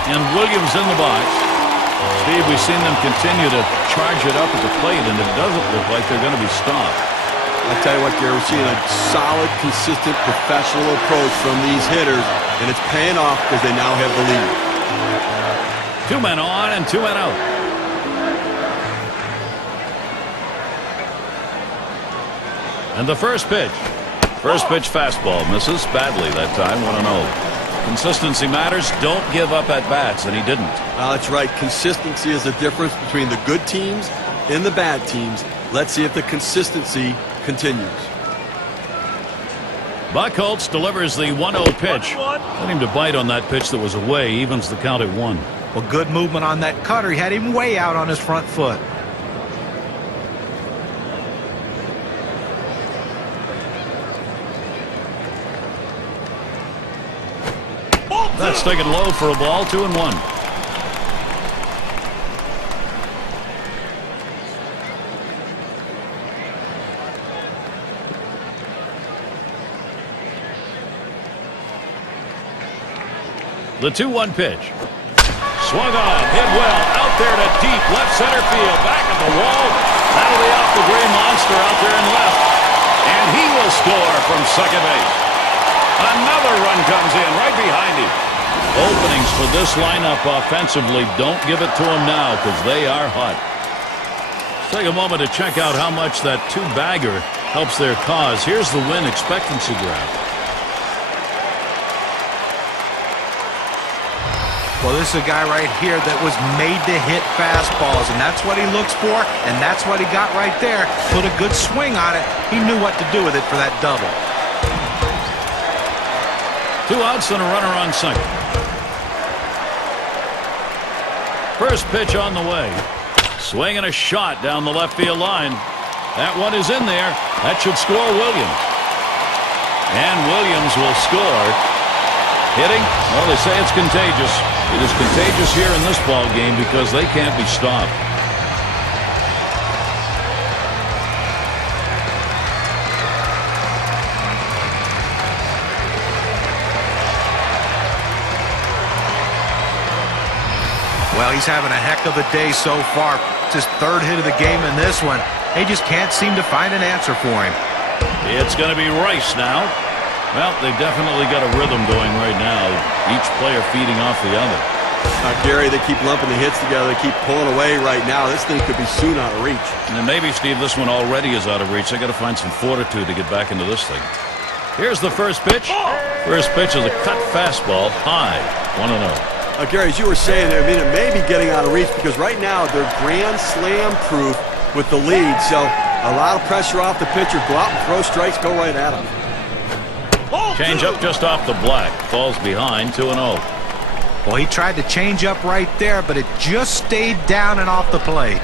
And Williams in the box. Steve, we've seen them continue to charge it up at the plate, and it doesn't look like they're going to be stopped. I tell you what, Gary, we're seeing a solid, consistent, professional approach from these hitters, and it's paying off because they now have the lead. 2 men on and 2 men out. And the first pitch. First pitch fastball misses badly that time, 1-0. Consistency matters. Don't give up at bats, and he didn't. That's right. Consistency is the difference between the good teams and the bad teams. Let's see if the consistency continues. Buchholz delivers the 1-0 pitch. Got him to bite on that pitch that was away. Evens the count at 1. Well, good movement on that cutter. He had him way out on his front foot. That's taken low for a ball. 2-1. The 2-1 pitch. Swung on, hit well, out there to deep left center field, back at the wall. That'll be off the gray monster out there in left. And he will score from second base. Another run comes in right behind him. Openings for this lineup offensively. Don't give it to them now because they are hot. Let's take a moment to check out how much that 2-bagger helps their cause. Here's the win expectancy graph. Well, this is a guy right here that was made to hit fastballs, and that's what he looks for, and that's what he got right there. Put a good swing on it. He knew what to do with it for that double. 2 outs and a runner on second. First pitch on the way. Swing and a shot down the left field line. That one is in there. That should score Williams. And Williams will score. Hitting, well, they say it's contagious. It is contagious here in this ball game because they can't be stopped. Well, he's having a heck of a day so far. It's his 3rd hit of the game in this one. They just can't seem to find an answer for him. It's going to be Rice now. Well, they've definitely got a rhythm going right now. Each player feeding off the other. Gary, they keep lumping the hits together. They keep pulling away right now. This thing could be soon out of reach. And maybe, Steve, this one already is out of reach. They got to find some fortitude to get back into this thing. Here's the first pitch. First pitch is a cut fastball high. 1-0. Gary, as you were saying, I mean, it may be getting out of reach because right now they're grand slam proof with the lead. So a lot of pressure off the pitcher. Go out and throw strikes. Go right at him. Change up just off the black. Falls behind. 2-0. Well, he tried to change up right there, but it just stayed down and off the plate.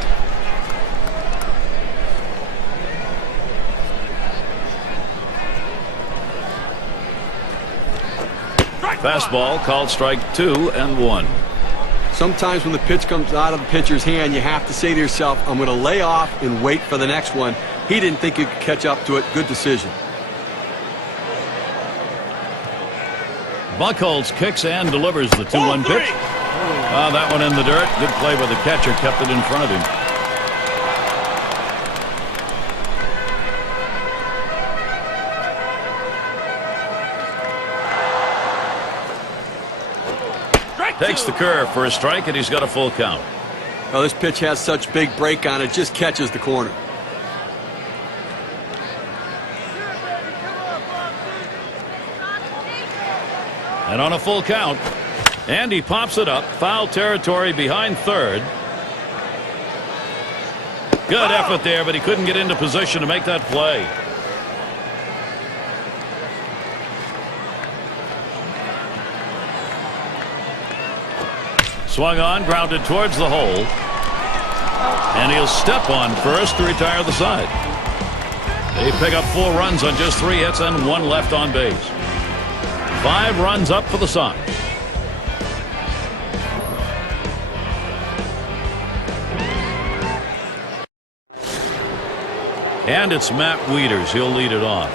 Fastball called strike 2-1. Sometimes when the pitch comes out of the pitcher's hand, you have to say to yourself, I'm going to lay off and wait for the next one. He didn't think he could catch up to it. Good decision. Buchholz kicks and delivers the 2-1 pitch. That one in the dirt. Good play by the catcher. Kept it in front of him. Takes the curve for a strike, and he's got a full count. Well, this pitch has such big break on it, just catches the corner. And on a full count, and he pops it up. Foul territory behind third. Good effort there, but he couldn't get into position to make that play. Swung on, grounded towards the hole. And he'll step on first to retire the side. They pick up 4 runs on just 3 hits and 1 left on base. 5 runs up for the Sox. And it's Matt Wieters. He'll lead it off.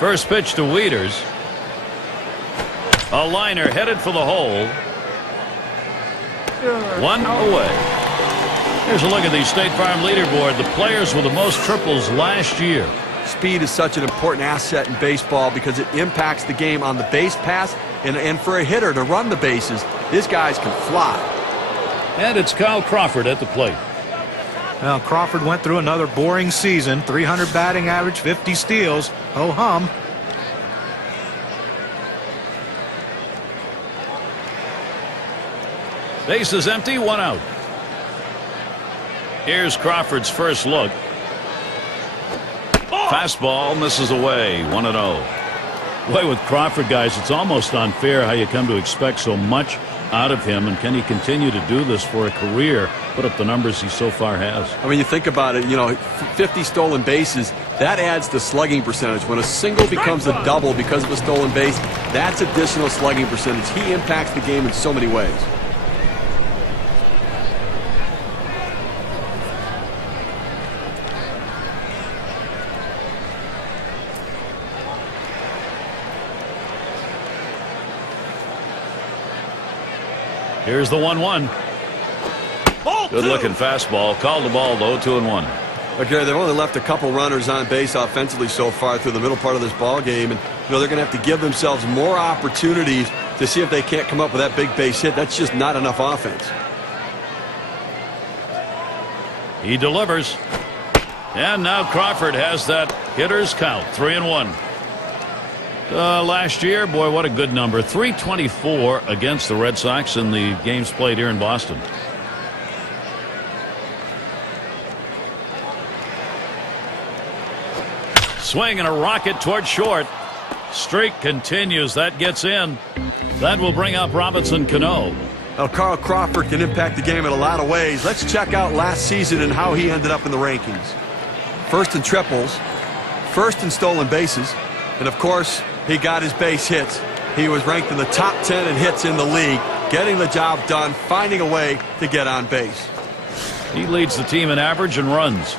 First pitch to Wieters. A liner headed for the hole. 1 away. Here's a look at the State Farm leaderboard. The players with the most triples last year. Speed is such an important asset in baseball because it impacts the game on the base pass, and for a hitter to run the bases, these guys can fly. And it's Kyle Crawford at the plate. Well, Crawford went through another boring season. 300 batting average, 50 steals. Ho hum. Base is empty, 1 out. Here's Crawford's first look. Fastball misses away, 1-0. Boy, with Crawford, guys, it's almost unfair how you come to expect so much out of him, and can he continue to do this for a career, put up the numbers he so far has? I mean, you think about it, 50 stolen bases, that adds to slugging percentage. When a single becomes a double because of a stolen base, that's additional slugging percentage. He impacts the game in so many ways. Here's the 1-1. Good looking fastball. Called the ball though, 2-1. Okay, they've only left a couple runners on base offensively so far through the middle part of this ball game, and they're going to have to give themselves more opportunities to see if they can't come up with that big base hit. That's just not enough offense. He delivers. And now Crawford has that hitter's count, 3-1. Last year, boy, what a good number. 324 against the Red Sox in the games played here in Boston. Swing and a rocket toward short. Streak continues. That gets in. That will bring up Robinson Cano. Now, Carl Crawford can impact the game in a lot of ways. Let's check out last season and how he ended up in the rankings. First in triples, first in stolen bases, and of course, he got his base hits. He was ranked in the top 10 in hits in the league, getting the job done, finding a way to get on base. He leads the team in average and runs.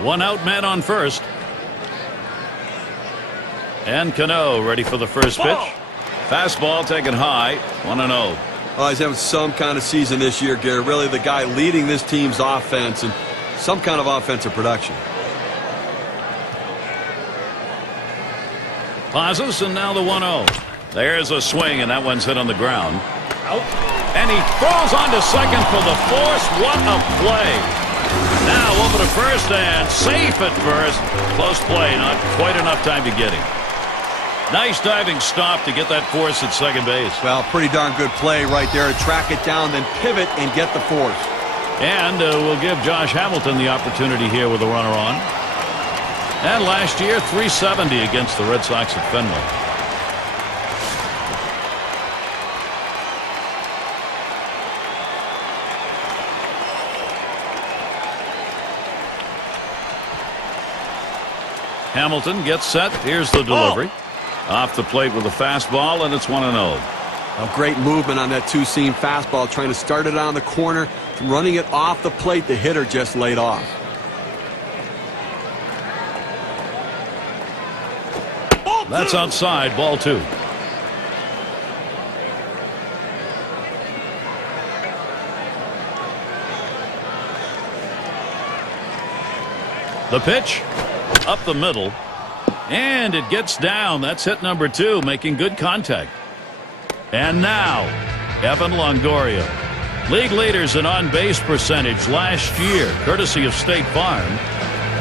One out, man on first. And Cano ready for the first pitch. Fastball taken high, 1-0. Oh, he's having some kind of season this year, Gary. Really the guy leading this team's offense and some kind of offensive production. Pauses, and now the 1-0. There's a swing, and that one's hit on the ground. Out. And he throws on to second for the force. What a play. Now over to first and safe at first. Close play, not quite enough time to get him. Nice diving stop to get that force at second base. Well, pretty darn good play right there to track it down, then pivot and get the force. And we'll give Josh Hamilton the opportunity here with a runner on. And last year, 370 against the Red Sox at Fenway. Hamilton gets set. Here's the delivery. Off the plate with a fastball, and it's 1-0. A great movement on that two-seam fastball, trying to start it on the corner, running it off the plate. The hitter just laid off. That's outside, ball 2. The pitch up the middle, and it gets down. That's hit number 2, making good contact. And now Evan Longoria, league leaders in on-base percentage last year, courtesy of State Farm.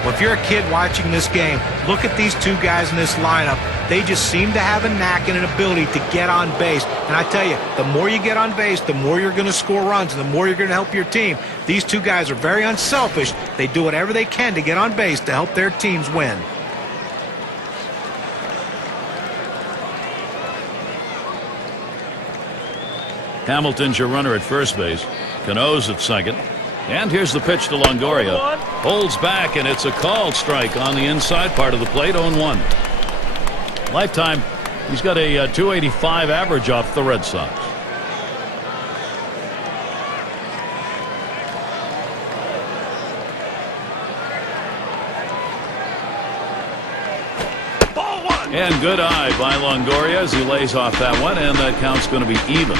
Well, if you're a kid watching this game, look at these two guys in this lineup. They just seem to have a knack and an ability to get on base. And I tell you, the more you get on base, the more you're going to score runs, and the more you're going to help your team. These two guys are very unselfish. They do whatever they can to get on base to help their teams win. Hamilton's your runner at first base. Cano's at second. And here's the pitch to Longoria. Holds back, and it's a called strike on the inside part of the plate, 0-1. Lifetime, he's got a 285 average off the Red Sox. And good eye by Longoria as he lays off that one, and that count's going to be even.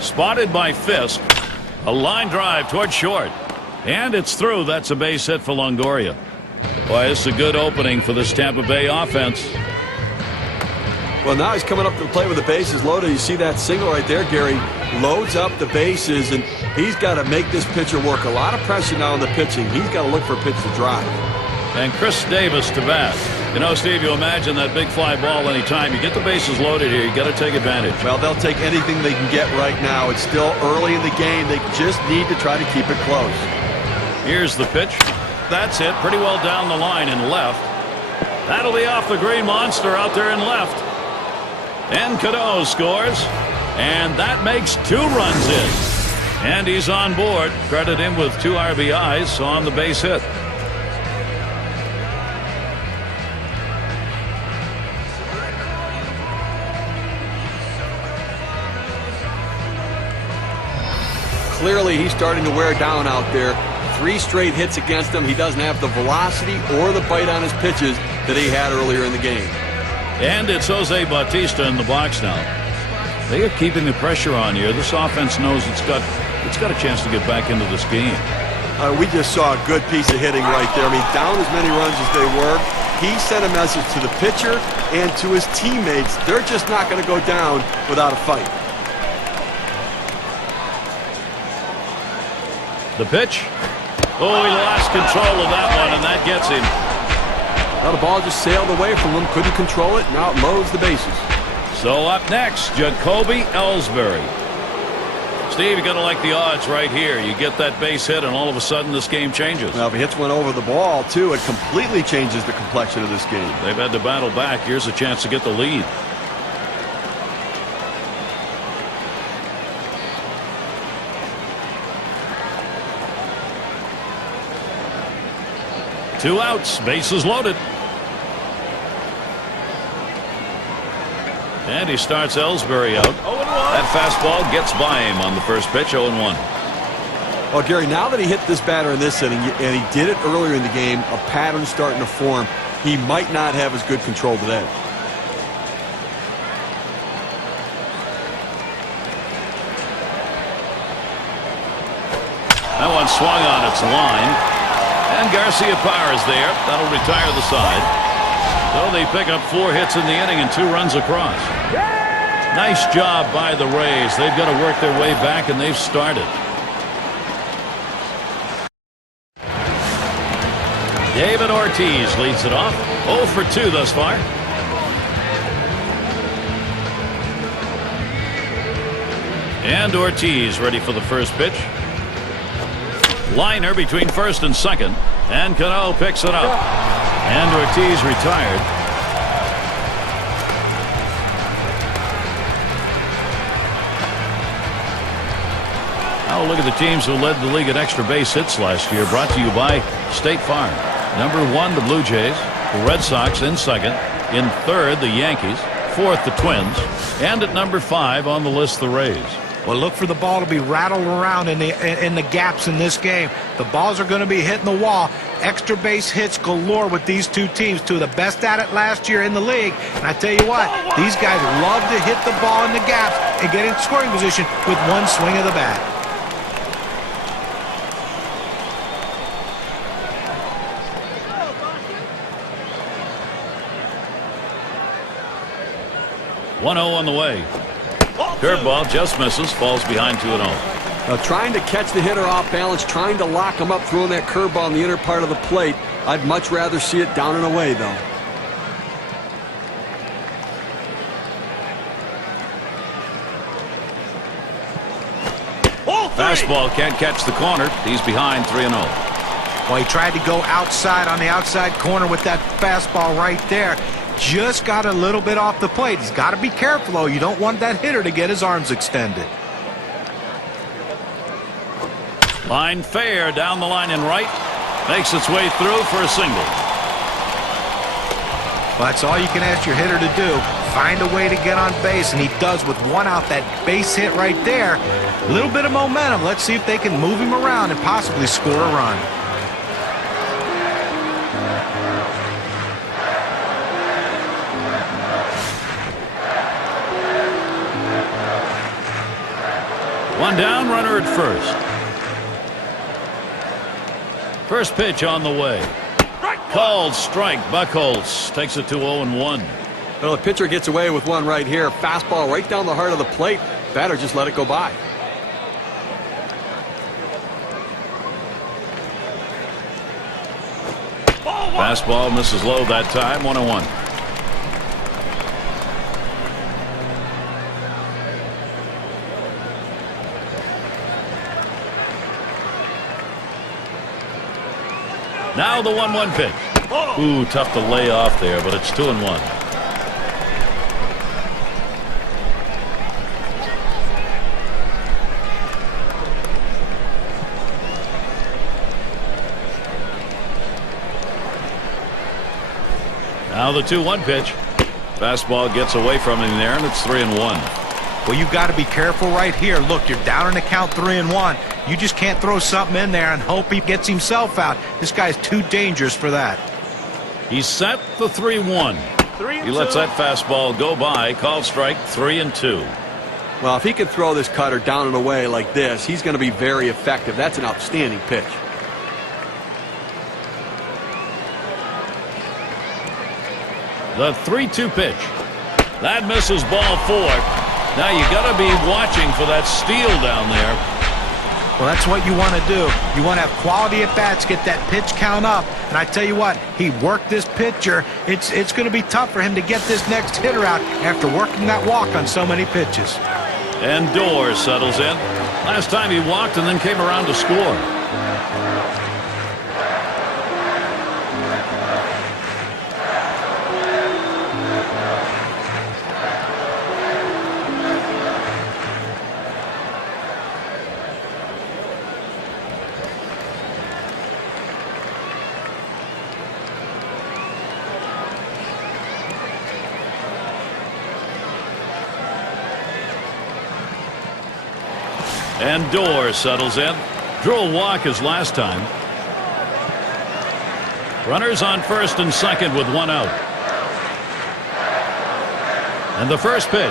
Spotted by Fisk. A line drive toward short. And it's through. That's a base hit for Longoria. Boy, this is a good opening for this Tampa Bay offense. Well, now he's coming up to the plate with the bases loaded. You see that single right there, Gary. Loads up the bases, and he's got to make this pitcher work. A lot of pressure now on the pitching. He's got to look for a pitch to drive. And Chris Davis to bat. You know, Steve, you imagine that big fly ball anytime. You get the bases loaded here, you got to take advantage. Well, they'll take anything they can get right now. It's still early in the game. They just need to try to keep it close. Here's the pitch. That's hit pretty well down the line in left. That'll be off the green monster out there in left. And Cano scores. And that makes 2 runs in. And he's on board. Credit him with 2 RBIs on the base hit. Clearly, he's starting to wear down out there. 3 straight hits against him. He doesn't have the velocity or the bite on his pitches that he had earlier in the game. And it's Jose Bautista in the box now. They are keeping the pressure on here. This offense knows it's got a chance to get back into this game. We just saw a good piece of hitting right there. I mean, down as many runs as they were, he sent a message to the pitcher and to his teammates. They're just not going to go down without a fight. The pitch. Oh, he lost control of that one, and that gets him. Now the ball just sailed away from him. Couldn't control it. Now it loads the bases. So up next, Jacoby Ellsbury. Steve, you got to like the odds right here. You get that base hit, and all of a sudden this game changes. Well, if he hits one over the ball, too, it completely changes the complexion of this game. They've had to battle back. Here's a chance to get the lead. Two outs, bases loaded. And he starts Ellsbury out. That fastball gets by him on the first pitch, 0-1. Well, Gary, now that he hit this batter in this inning, and he did it earlier in the game, a pattern starting to form, he might not have as good control today. That one swung on its line. And Garcia Parra is there. That'll retire the side. So they pick up 4 hits in the inning and 2 runs across. Nice job by the Rays. They've got to work their way back, and they've started. David Ortiz leads it off. 0 for 2 thus far. And Ortiz ready for the first pitch. Liner between first and second, and Cano picks it up. And Ortiz retired. Now look at the teams who led the league in extra base hits last year. Brought to you by State Farm. Number 1, the Blue Jays. The Red Sox in second. In third, the Yankees. Fourth, the Twins. And at number 5 on the list, the Rays. Well, look for the ball to be rattled around in the gaps in this game. The balls are going to be hitting the wall. Extra base hits galore with these two teams. 2 of the best at it last year in the league. And I tell you what, these guys love to hit the ball in the gaps and get in scoring position with one swing of the bat. 1-0 on the way. Curveball just misses, falls behind 2-0. Trying to catch the hitter off balance, trying to lock him up, throwing that curveball in the inner part of the plate. I'd much rather see it down and away, though. Fastball can't catch the corner. He's behind 3-0. Well, he tried to go outside on the outside corner with that fastball right there. Just got a little bit off the plate. He's got to be careful, though. You don't want that hitter to get his arms extended. Line fair down the line in right. Makes its way through for a single. Well, that's all you can ask your hitter to do. Find a way to get on base, and he does with one out. That base hit right there. A little bit of momentum. Let's see if they can move him around and possibly score a run. One down, runner at first. First pitch on the way. Called strike. Buchholz takes it to 0-1. Well, the pitcher gets away with one right here. Fastball right down the heart of the plate. Batter just let it go by. Fastball misses low that time. 1-1. Now the 1-1 pitch. Ooh, tough to lay off there, but it's 2-1. Now the 2-1 pitch. Fastball gets away from him there, and it's 3-1. Well, you've got to be careful right here. Look, you're down in the count 3-1. You just can't throw something in there and hope he gets himself out. This guy's too dangerous for that. He's set the 3-1. He lets that fastball go by. Called strike. 3-2. Well, if he can throw this cutter down and away like this, he's going to be very effective. That's an outstanding pitch. The 3-2 pitch. That misses ball 4. Now you got to be watching for that steal down there. Well, that's what you want to do. You want to have quality at bats, get that pitch count up. And I tell you what, he worked this pitcher. It's going to be tough for him to get this next hitter out after working that walk on so many pitches. And Doors settles in. Last time he walked and then came around to score. And Doors settles in. Drew a walk his last time. Runners on first and second with one out. And the first pitch.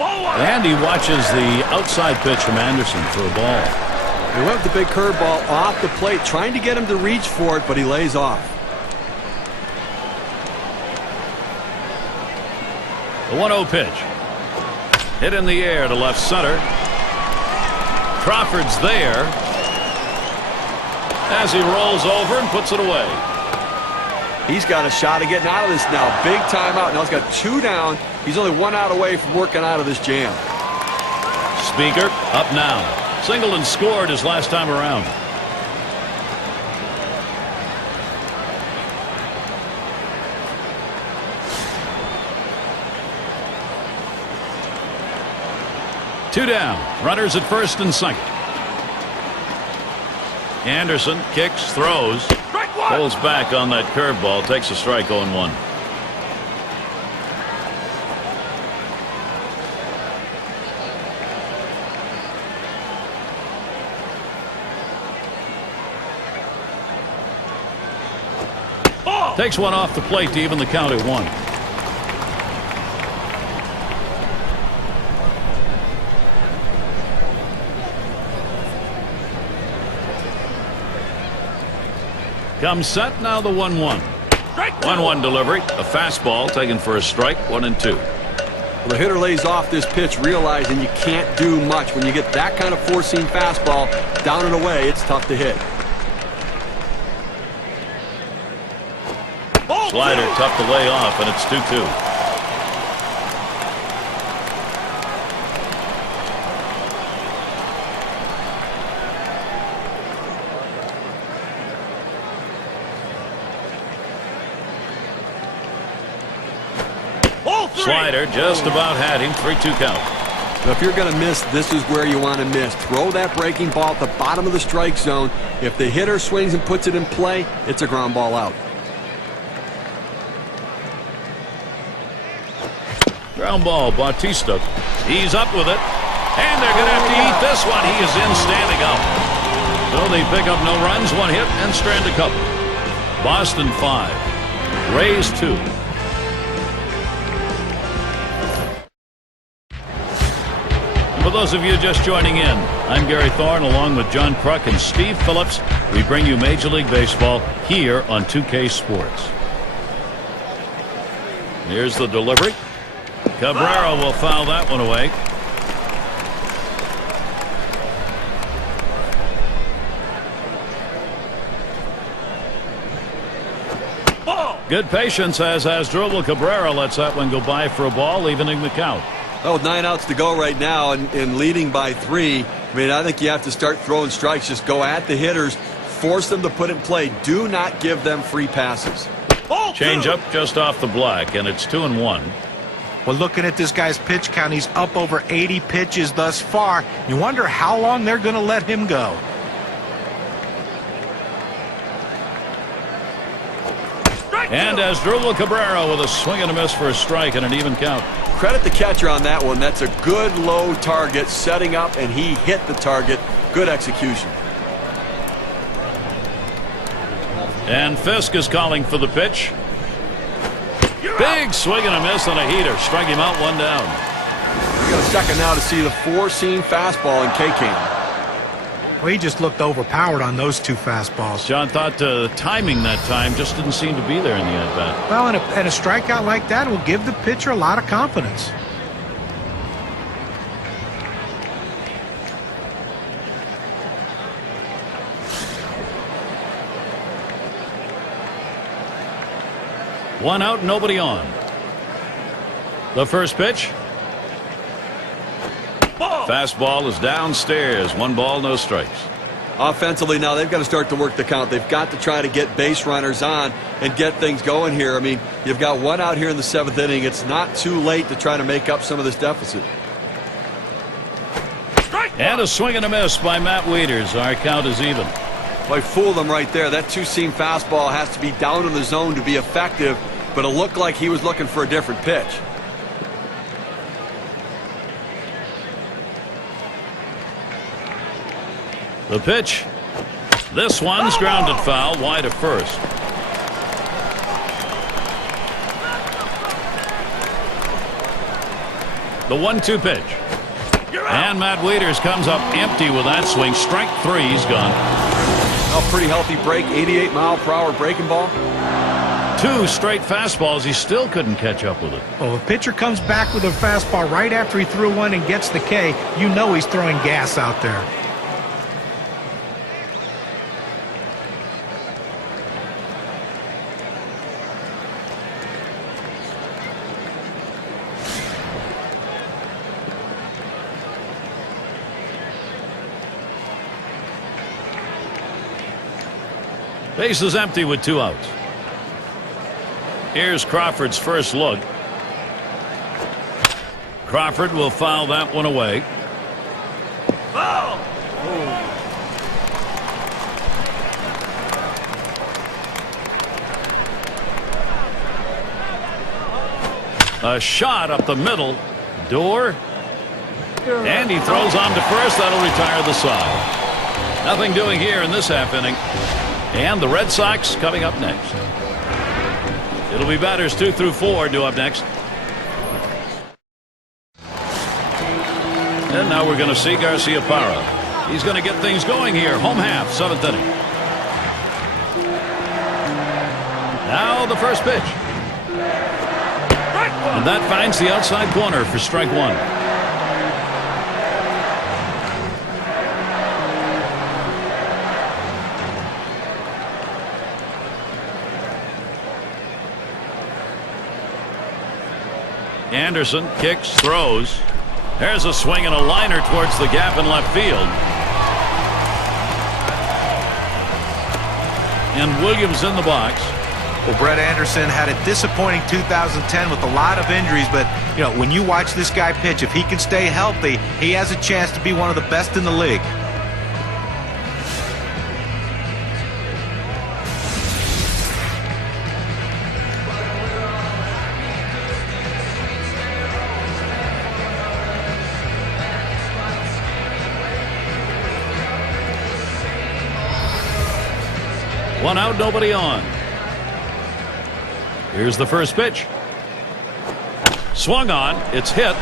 And he watches the outside pitch from Anderson for a ball. He went with the big curveball off the plate, trying to get him to reach for it, but he lays off. The 1-0 pitch. Hit in the air to left center. Crawford's there as he rolls over and puts it away. He's got a shot at getting out of this now. Big timeout. Now he's got 2 down. He's only 1 out away from working out of this jam. Speaker up now. Singled and scored his last time around. Two down. Runners at first and second. Anderson kicks, throws, pulls back on that curveball, takes a strike. 0-1. Takes one off the plate to even the count at 1. Comes set now the 1-1. 1-1 delivery. A fastball taken for a strike. 1-2. Well, the hitter lays off this pitch, realizing you can't do much. When you get that kind of four-seam fastball down and away, it's tough to hit. Slider tough to lay off, and it's 2-2. Slider just about had him. 3-2 count. Now, if you're going to miss, this is where you want to miss. Throw that breaking ball at the bottom of the strike zone. If the hitter swings and puts it in play, it's a ground ball out. Ground ball, Bautista. He's up with it. And they're going to have to eat this one. He is in standing up. So they pick up no runs, one hit, and strand a couple. Boston 5. Rays 2. For those of you just joining in, I'm Gary Thorne along with John Kruk and Steve Phillips. We bring you Major League Baseball here on 2K Sports. Here's the delivery. Cabrera will foul that one away. Good patience as Asdrubal Cabrera lets that one go by for a ball, evening the count. Oh, with 9 outs to go right now and leading by 3. I mean, I think you have to start throwing strikes. Just go at the hitters, force them to put in play. Do not give them free passes. Change up just off the black, and it's 2-1. Well, looking at this guy's pitch count, he's up over 80 pitches thus far. You wonder how long they're going to let him go. And Asdrubal Cabrera with a swing and a miss for a strike and an even count. Credit the catcher on that one. That's a good low target, setting up, and he hit the target. Good execution. And Fisk is calling for the pitch. Big swing and a miss on a heater. Struck him out, one down. We got a second now to see the four-seam fastball in K-Can. Well, he just looked overpowered on those two fastballs. John thought timing that time just didn't seem to be there in the at-bat. Well, and a strikeout like that will give the pitcher a lot of confidence. One out, nobody on. The first pitch. Fastball is downstairs. 1 ball, no strikes. Offensively now, they've got to start to work the count. They've got to try to get base runners on and get things going here. I mean, you've got 1 out here in the 7th inning. It's not too late to try to make up some of this deficit. And a swing and a miss by Matt Wieters. Our count is even. Well, I fooled them right there. That two-seam fastball has to be down in the zone to be effective, but it looked like he was looking for a different pitch. The pitch. This one's grounded foul wide of first. The 1-2 pitch. And Matt Wieters comes up empty with that swing. Strike 3. He's gone. Oh, pretty healthy break. 88-mile-per-hour breaking ball. 2 straight fastballs. He still couldn't catch up with it. Well, if a pitcher comes back with a fastball right after he threw one and gets the K, you know he's throwing gas out there. Base is empty with 2 outs. Here's Crawford's first look. Crawford will foul that one away. A shot up the middle. Door. And he throws on to first. That'll retire the side. Nothing doing here in this half inning. And the Red Sox coming up next. It'll be batters 2 through 4 due up next. And now we're going to see Garciaparra. He's going to get things going here. Home half, 7th inning. Now the first pitch. And that finds the outside corner for strike one. Anderson kicks, throws. There's a swing and a liner towards the gap in left field. And Williams in the box. Well, Brett Anderson had a disappointing 2010 with a lot of injuries, but you know, when you watch this guy pitch, if he can stay healthy, he has a chance to be one of the best in the league. One out, nobody on. Here's the first pitch. Swung on. It's hit.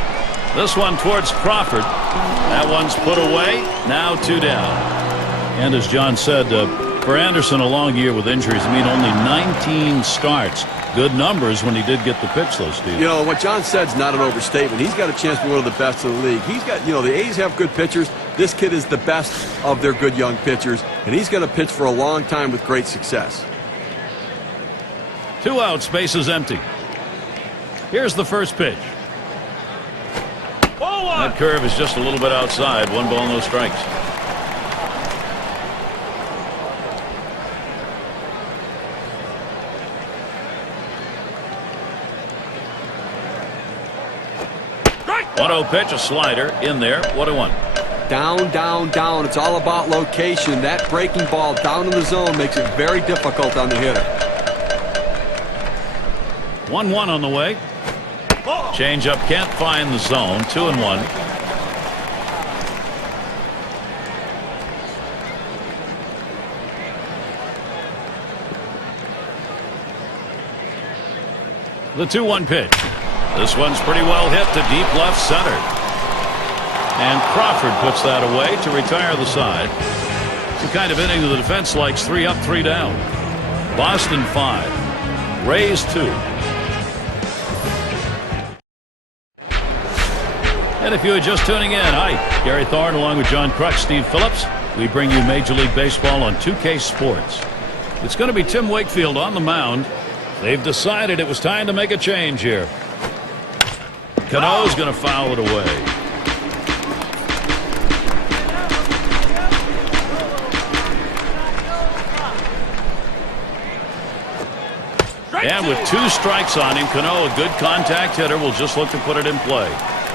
This one towards Crawford. That one's put away. Now 2 down. And as John said, for Anderson, a long year with injuries. I mean, only 19 starts. Good numbers when he did get the pitch, though, Steve. You know, what John said's not an overstatement. He's got a chance to be one of the best in the league. He's got, you know, the A's have good pitchers. This kid is the best of their good young pitchers, and he's going to pitch for a long time with great success. 2 outs, bases empty. Here's the first pitch. That curve is just a little bit outside. 1 ball, no strikes. One 0 pitch, a slider in there. 1-1. Down, down, down. It's all about location. That breaking ball down in the zone makes it very difficult on the hitter. 1-1 on the way. Change up, can't find the zone. 2-1. The 2-1 pitch. This one's pretty well hit to deep left center. And Crawford puts that away to retire the side. It's the kind of inning the defense likes. 3 up, 3 down. Boston 5. Rays 2. And if you are just tuning in, hi, Gary Thorne along with John Crutch, Steve Phillips. We bring you Major League Baseball on 2K Sports. It's going to be Tim Wakefield on the mound. They've decided it was time to make a change here. Cano's going to foul it away. And with 2 strikes on him, Cano, a good contact hitter, will just look to put it in play.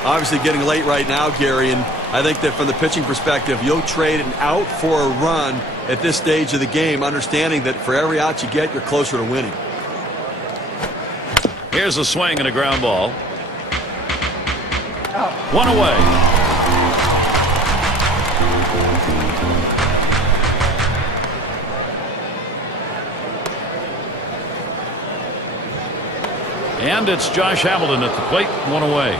Obviously getting late right now, Gary, and I think that from the pitching perspective, you'll trade an out for a run at this stage of the game, understanding that for every out you get, you're closer to winning. Here's a swing and a ground ball. 1 away. And it's Josh Hamilton at the plate. 1 away.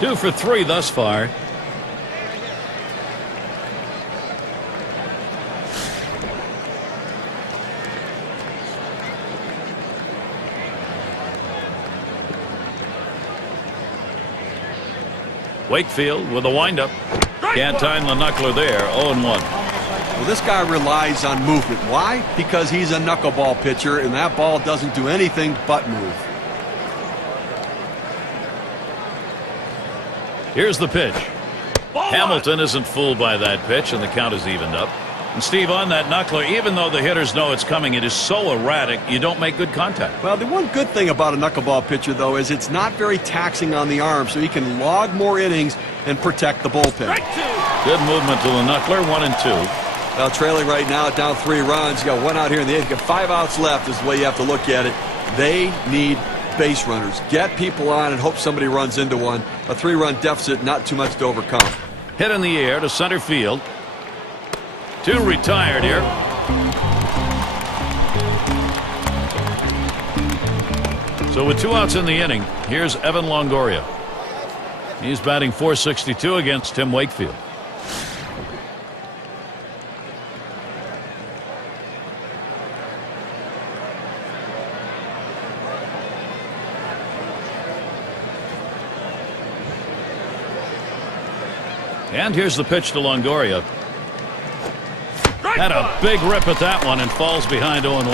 2 for 3 thus far. Wakefield with a windup. Can't time the knuckler there. 0-1. Well, this guy relies on movement. Why? Because he's a knuckleball pitcher, and that ball doesn't do anything but move. Here's the pitch. Hamilton isn't fooled by that pitch, and the count is evened up. And Steve, on that knuckler, even though the hitters know it's coming, it is so erratic, you don't make good contact. Well, the one good thing about a knuckleball pitcher, though, is it's not very taxing on the arm, so he can log more innings and protect the bullpen. Good movement to the knuckler. 1-2. Now, trailing right now, down 3 runs. You got 1 out here in the 8th. You got 5 outs left is the way you have to look at it. They need base runners. Get people on and hope somebody runs into one. A 3-run deficit, not too much to overcome. Hit in the air to center field. 2 retired here. So with 2 outs in the inning, here's Evan Longoria. He's batting .462 against Tim Wakefield. And here's the pitch to Longoria. Had a big rip at that one and falls behind 0-1.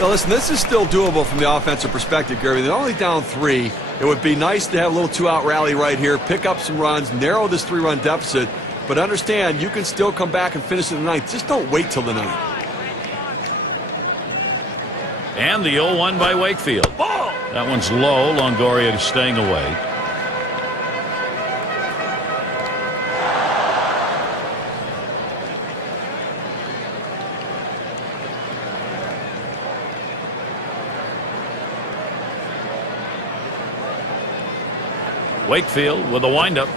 Now listen, this is still doable from the offensive perspective, Gary. They're only down 3. It would be nice to have a little 2-out rally right here, pick up some runs, narrow this 3-run deficit. But understand, you can still come back and finish in the 9th. Just don't wait till the 9th. And the 0-1 by Wakefield. That one's low. Longoria staying away. Wakefield with a windup.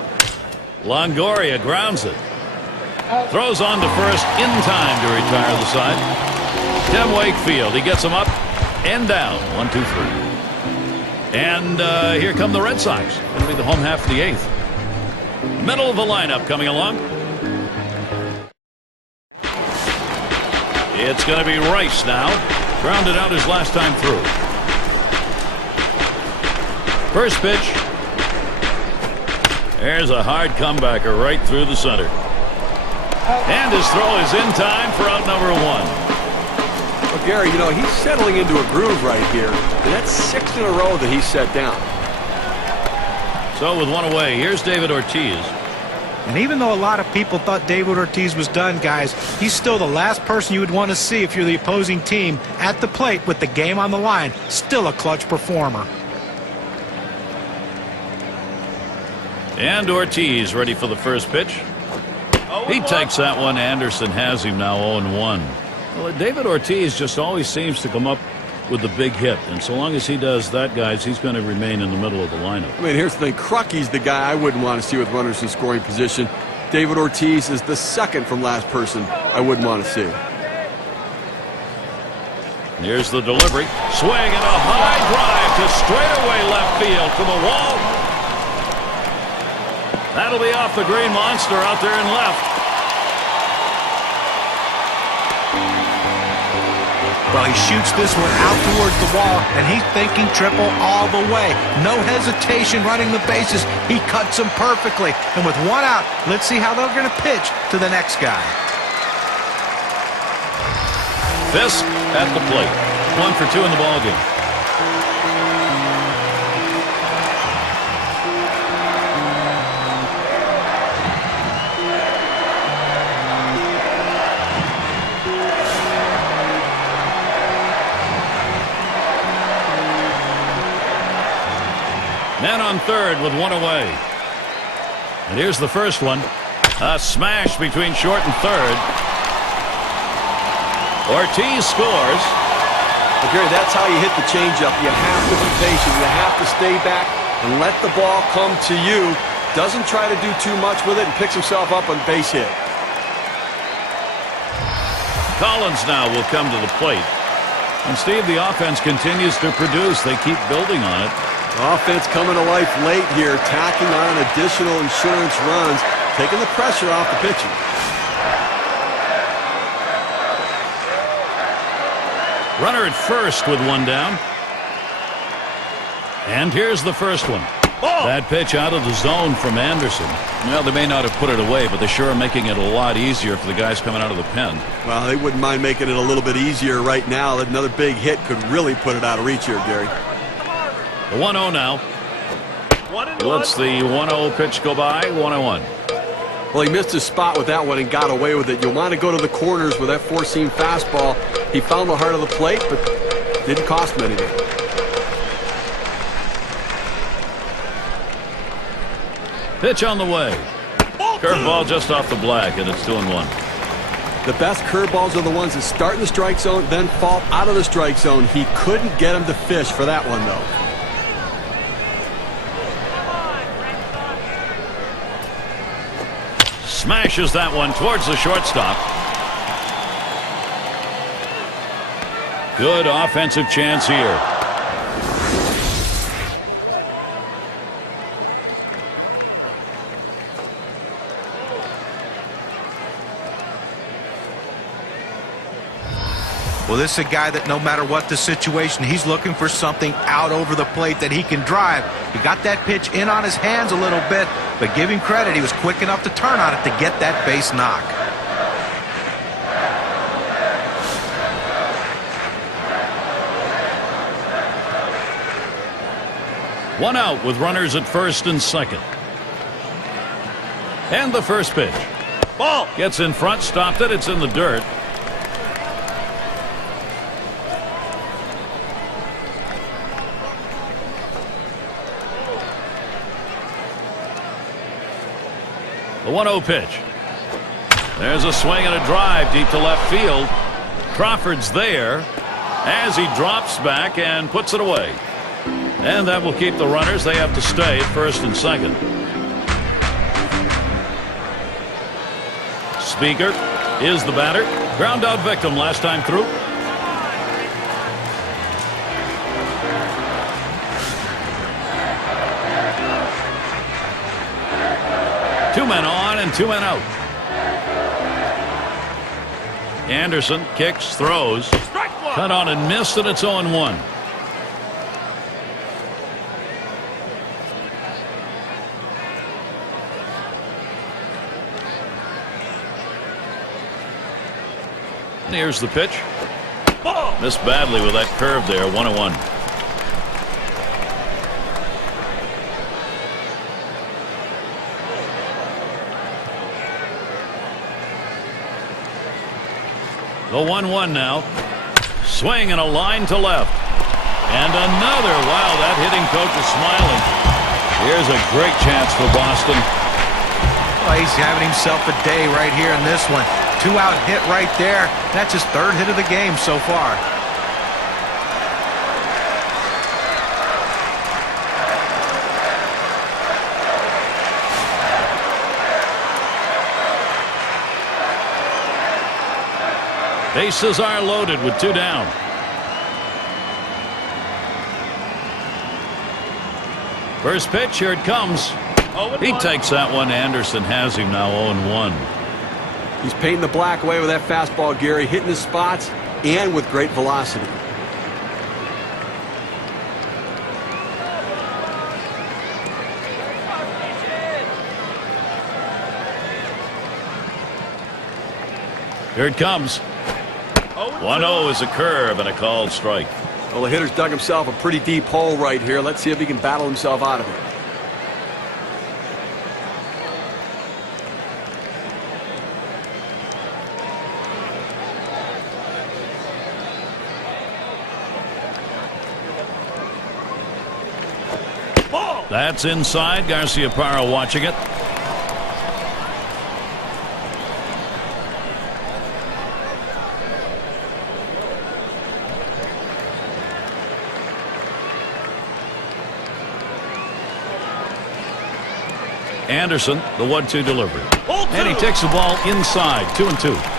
Longoria grounds it. Throws on to first in time to retire the side. Tim Wakefield, he gets him up and down. 1, 2, 3. And here come the Red Sox. Going to be the home half of the 8th. Middle of the lineup coming along. It's going to be Rice now. Grounded out his last time through. First pitch. There's a hard comebacker right through the center. And his throw is in time for out number 1. Well, Gary, you know, he's settling into a groove right here. And that's 6 in a row that he's set down. So with 1 away, here's David Ortiz. And even though a lot of people thought David Ortiz was done, guys, he's still the last person you would want to see if you're the opposing team at the plate with the game on the line. Still a clutch performer. And Ortiz ready for the first pitch. He takes that one. Anderson has him now 0-1. Well, David Ortiz just always seems to come up with the big hit. And so long as he does that, guys, he's going to remain in the middle of the lineup. I mean, here's the thing. Crucky's the guy I wouldn't want to see with runners in scoring position. David Ortiz is the second from last person I wouldn't want to see. Here's the delivery. Swing and a high drive to straightaway left field from the wall. That'll be off the green monster out there in left. Well, he shoots this one out towards the wall, and he's thinking triple all the way. No hesitation running the bases. He cuts them perfectly. And with 1 out, let's see how they're going to pitch to the next guy. Fisk at the plate. 1 for 2 in the ballgame. Men on third with 1 away. And here's the first one. A smash between short and third. Ortiz scores. But Gary, that's how you hit the changeup. You have to be patient. You have to stay back and let the ball come to you. Doesn't try to do too much with it and picks himself up on base hit. Collins now will come to the plate. And Steve, the offense continues to produce. They keep building on it. Offense coming to life late here, tacking on additional insurance runs, taking the pressure off the pitching. Runner at first with 1 down. And here's the first one. That pitch out of the zone from Anderson. Well, they may not have put it away, but they sure are making it a lot easier for the guys coming out of the pen. Well, they wouldn't mind making it a little bit easier right now. Another big hit could really put it out of reach here, Gary. 1-0 now. Let's the 1-0 pitch go by. 1-1. Well, he missed his spot with that one and got away with it. You'll want to go to the corners with that four-seam fastball. He found the heart of the plate, but didn't cost him anything. Pitch on the way. Curveball just off the black, and it's 2-1. The best curveballs are the ones that start in the strike zone, then fall out of the strike zone. He couldn't get him to fish for that one, though. Smashes that one towards the shortstop. Good offensive chance here. Well, this is a guy that no matter what the situation, he's looking for something out over the plate that he can drive. He got that pitch in on his hands a little bit, but give him credit, he was quick enough to turn on it to get that base knock. One out with runners at first and second. And the first pitch. Ball. Gets in front, stopped it. It's in the dirt. The 1-0 pitch. There's a swing and a drive deep to left field. Crawford's there as he drops back and puts it away. And that will keep the runners. They have to stay at first and second. Speaker is the batter. Ground out victim last time through. Two men on and two men out. Anderson kicks, throws. Cut on and missed, and it's 0-1. Here's the pitch. Missed badly with that curve there. 1-1. The 1-1 now. Swing and a line to left. And another. Wow, that hitting coach is smiling. Here's a great chance for Boston. Well, he's having himself a day right here in this one. 2-out hit right there. That's his third hit of the game so far. Bases are loaded with two down. First pitch, here it comes. He takes that one. Anderson has him now 0-1. He's painting the black away with that fastball, Gary, hitting his spots and with great velocity. Here it comes. 1-0 is a curve and a called strike. Well, the hitter's dug himself a pretty deep hole right here. Let's see if he can battle himself out of it. That's inside. Garciaparra watching it. Anderson, the 1-2 delivery. And he takes the ball inside. 2-2.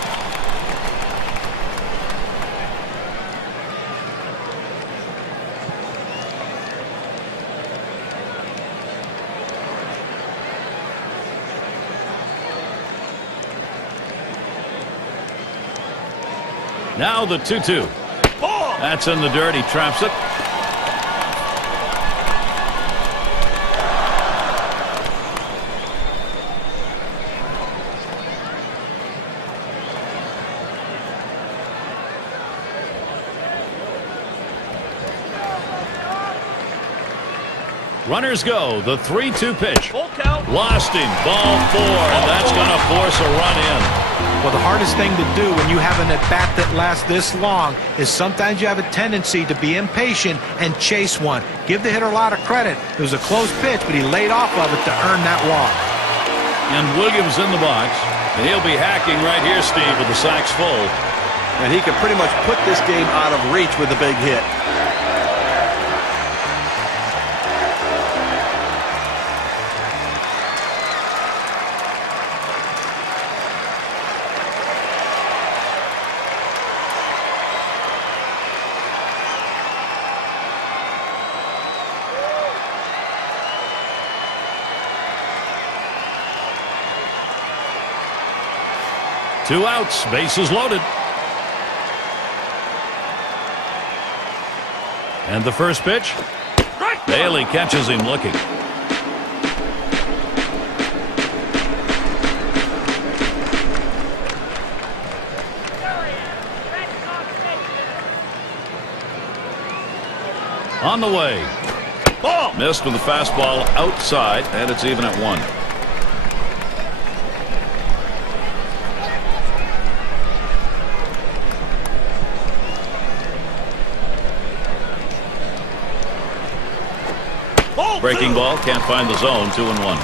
Now the 2-2. That's in the dirt. He traps it. Runners go. The 3-2 pitch. Lost him. Ball 4, and that's going to force a run in. Well, the hardest thing to do when you have an at-bat that lasts this long is sometimes you have a tendency to be impatient and chase one. Give the hitter a lot of credit. It was a close pitch, but he laid off of it to earn that walk. And Williams in the box. And he'll be hacking right here, Steve, with the sacks full. And he can pretty much put this game out of reach with a big hit. Two outs, bases loaded. And the first pitch. Bailey catches him looking. On the way. Ball. Missed with the fastball outside, and it's even at 1. Breaking ball, can't find the zone. 2-1.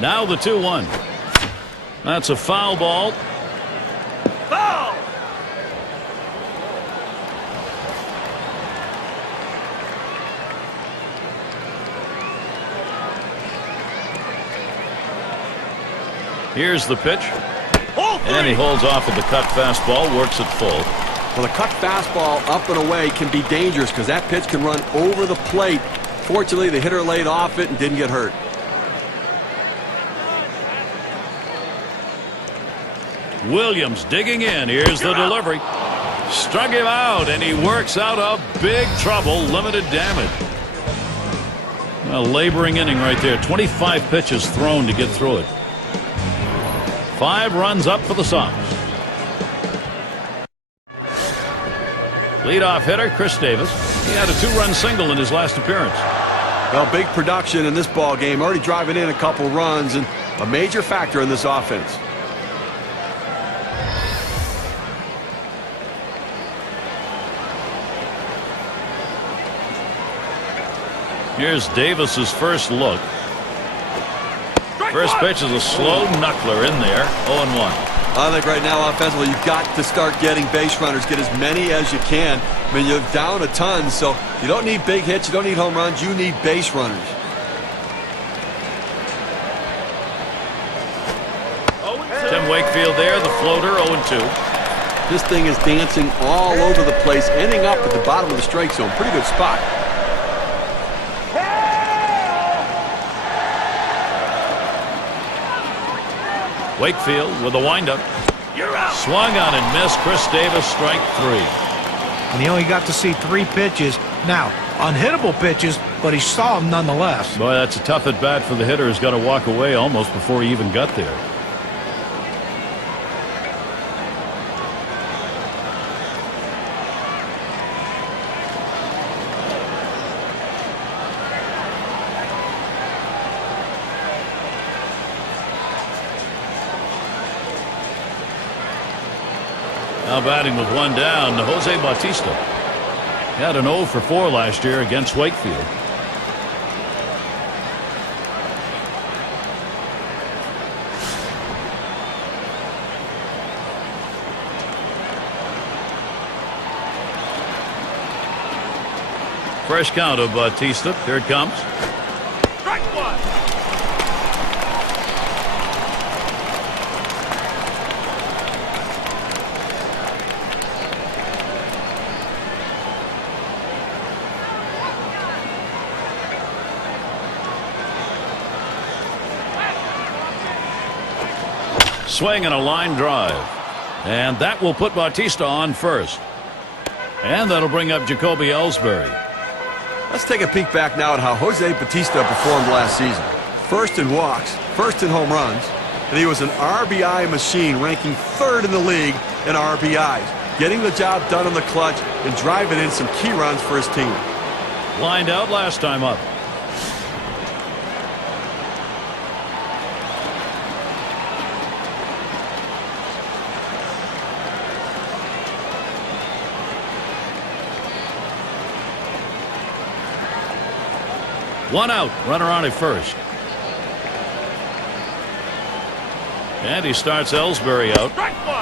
Now the 2-1. That's a foul ball. Foul. Here's the pitch. And he holds off with the cut fastball, works it full. Well, the cut fastball up and away can be dangerous because that pitch can run over the plate. Fortunately, the hitter laid off it and didn't get hurt. Williams digging in. Here's the delivery. Struck him out, and he works out of big trouble. Limited damage. A laboring inning right there. 25 pitches thrown to get through it. 5 runs up for the Sox. Leadoff hitter Chris Davis. He had a 2-run single in his last appearance. Well, big production in this ball game. Already driving in a couple runs and a major factor in this offense. Here's Davis's first look. First pitch is a slow knuckler in there. 0-1. I think right now offensively you've got to start getting base runners. Get as many as you can. I mean, you're down a ton, so you don't need big hits. You don't need home runs. You need base runners. Tim Wakefield there, the floater. 0-2. This thing is dancing all over the place, ending up at the bottom of the strike zone. Pretty good spot. Wakefield with a windup. Swung on and missed. Chris Davis, strike 3. And he only got to see 3 pitches. Now, unhittable pitches, but he saw them nonetheless. Boy, that's a tough at bat for the hitter who's got to walk away almost before he even got there. Now batting with 1 down, Jose Bautista. He had an 0 for 4 last year against Wakefield. Fresh count of Bautista. Here it comes. Strike 1. Swing and a line drive. And that will put Bautista on first. And that'll bring up Jacoby Ellsbury. Let's take a peek back now at how Jose Bautista performed last season. First in walks, first in home runs, and he was an RBI machine, ranking 3rd in the league in RBIs, getting the job done in the clutch and driving in some key runs for his team. Lined out last time up. One out, runner on at first. And he starts Ellsbury out.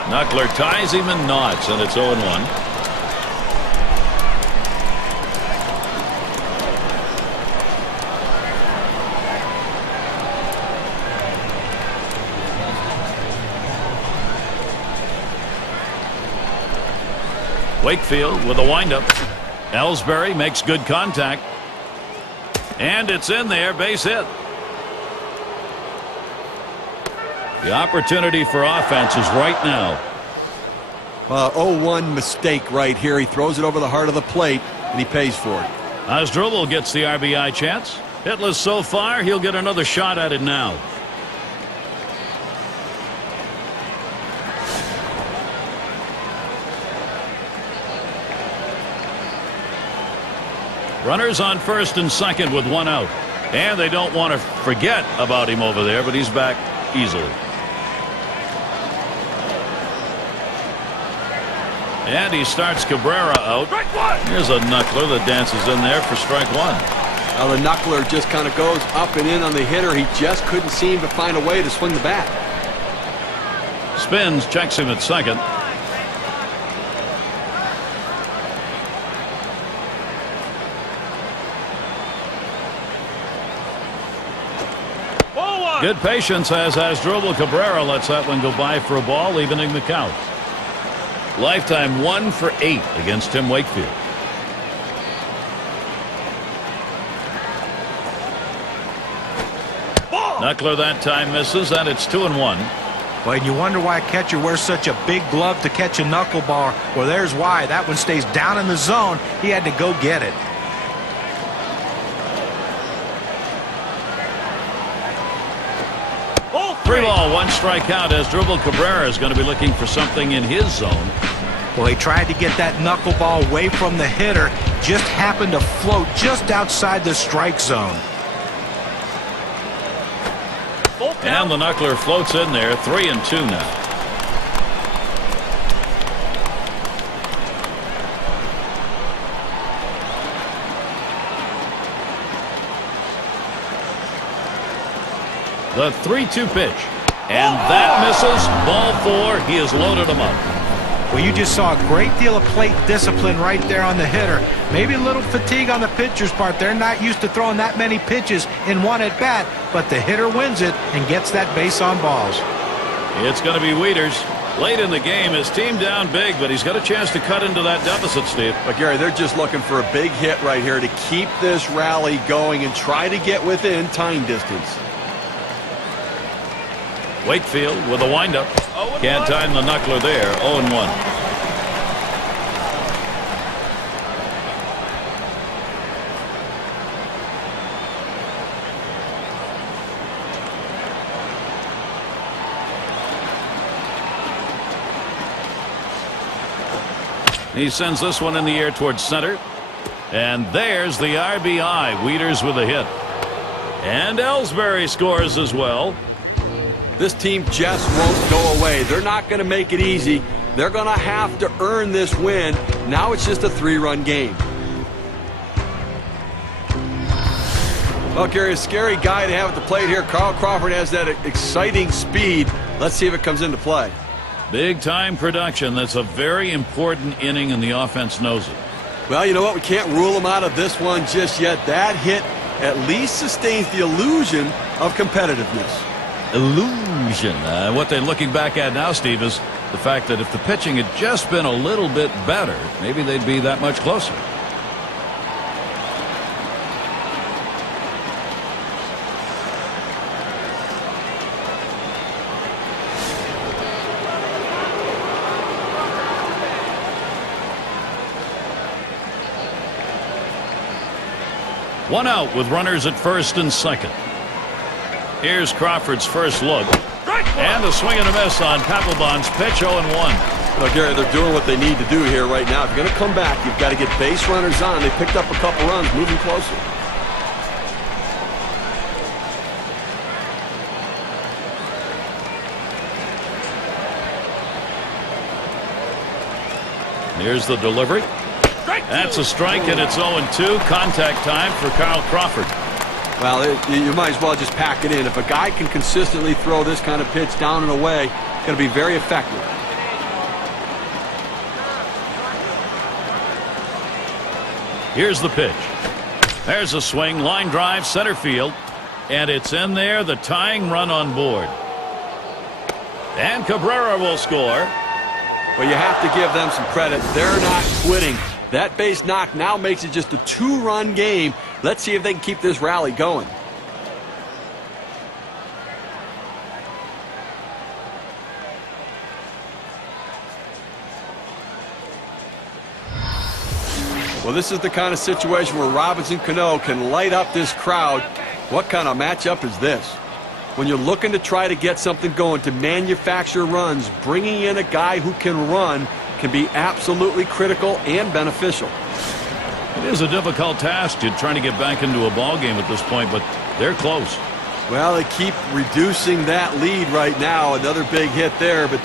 Knuckler ties him in knots, and it's 0-1. Wakefield with a windup. Ellsbury makes good contact. And it's in there, base hit. The opportunity for offense is right now. 0-1 mistake right here. He throws it over the heart of the plate, and he pays for it. Asdrubal gets the RBI chance. Hitless so far, he'll get another shot at it now. Runners on first and second with one out. And they don't want to forget about him over there, but he's back easily. And he starts Cabrera out. Here's a knuckler that dances in there for strike one. Now the knuckler just kind of goes up and in on the hitter. He just couldn't seem to find a way to swing the bat. Spins, checks him at second. Good patience as Asdrubal. Cabrera lets that one go by for a ball, evening the count. Lifetime 1 for 8 against Tim Wakefield. Knuckler that time misses, and it's 2-1. Well, and you wonder why a catcher wears such a big glove to catch a knuckleball. Well, there's why. That one stays down in the zone. He had to go get it. 3-1 strikeout. Asdrubal. Cabrera is going to be looking for something in his zone. Well, he tried to get that knuckleball away from the hitter. Just happened to float just outside the strike zone. And the knuckler floats in there. 3-2 now. The 3-2 pitch. And that misses. Ball 4. He has loaded him up. Well, you just saw a great deal of plate discipline right there on the hitter. Maybe a little fatigue on the pitcher's part. They're not used to throwing that many pitches in one at bat, but the hitter wins it and gets that base on balls. It's going to be Wieters. Late in the game, his team down big, but he's got a chance to cut into that deficit, Steve. But Gary, they're just looking for a big hit right here to keep this rally going and try to get within tying distance. Wakefield with a windup. Can't time the knuckler there. 0-1. He sends this one in the air towards center. And there's the RBI. Wieters with a hit. And Ellsbury scores as well. This team just won't go away. They're not going to make it easy. They're going to have to earn this win. Now it's just a 3-run game. Well, Gary, a scary guy to have at the plate here. Carl Crawford has that exciting speed. Let's see if it comes into play. Big time production. That's a very important inning, and the offense knows it. Well, you know what? We can't rule him out of this one just yet. That hit at least sustains the illusion of competitiveness. Illusion. What they're looking back at now, Steve, is the fact that if the pitching had just been a little bit better, maybe they'd be that much closer. One out with runners at first and second. Here's Crawford's first look. And a swing and a miss on Papelbon's pitch. 0-1. Well, Gary, they're doing what they need to do here right now. If you're going to come back, you've got to get base runners on. They picked up a couple runs, moving closer. Here's the delivery. That's a strike, and it's 0-2. Contact time for Carl Crawford. Well, you might as well just pack it in. If a guy can consistently throw this kind of pitch down and away, it's going to be very effective. Here's the pitch. There's a swing, line drive, center field, and it's in there, the tying run on board. And Cabrera will score. Well, you have to give them some credit. They're not quitting. That base knock now makes it just a 2-run game. Let's see if they can keep this rally going. Well, this is the kind of situation where Robinson Cano can light up this crowd. What kind of matchup is this? When you're looking to try to get something going, to manufacture runs, bringing in a guy who can run can be absolutely critical and beneficial. It is a difficult task to trying to get back into a ball game at this point, but they're close. Well, they keep reducing that lead right now. Another big hit there, but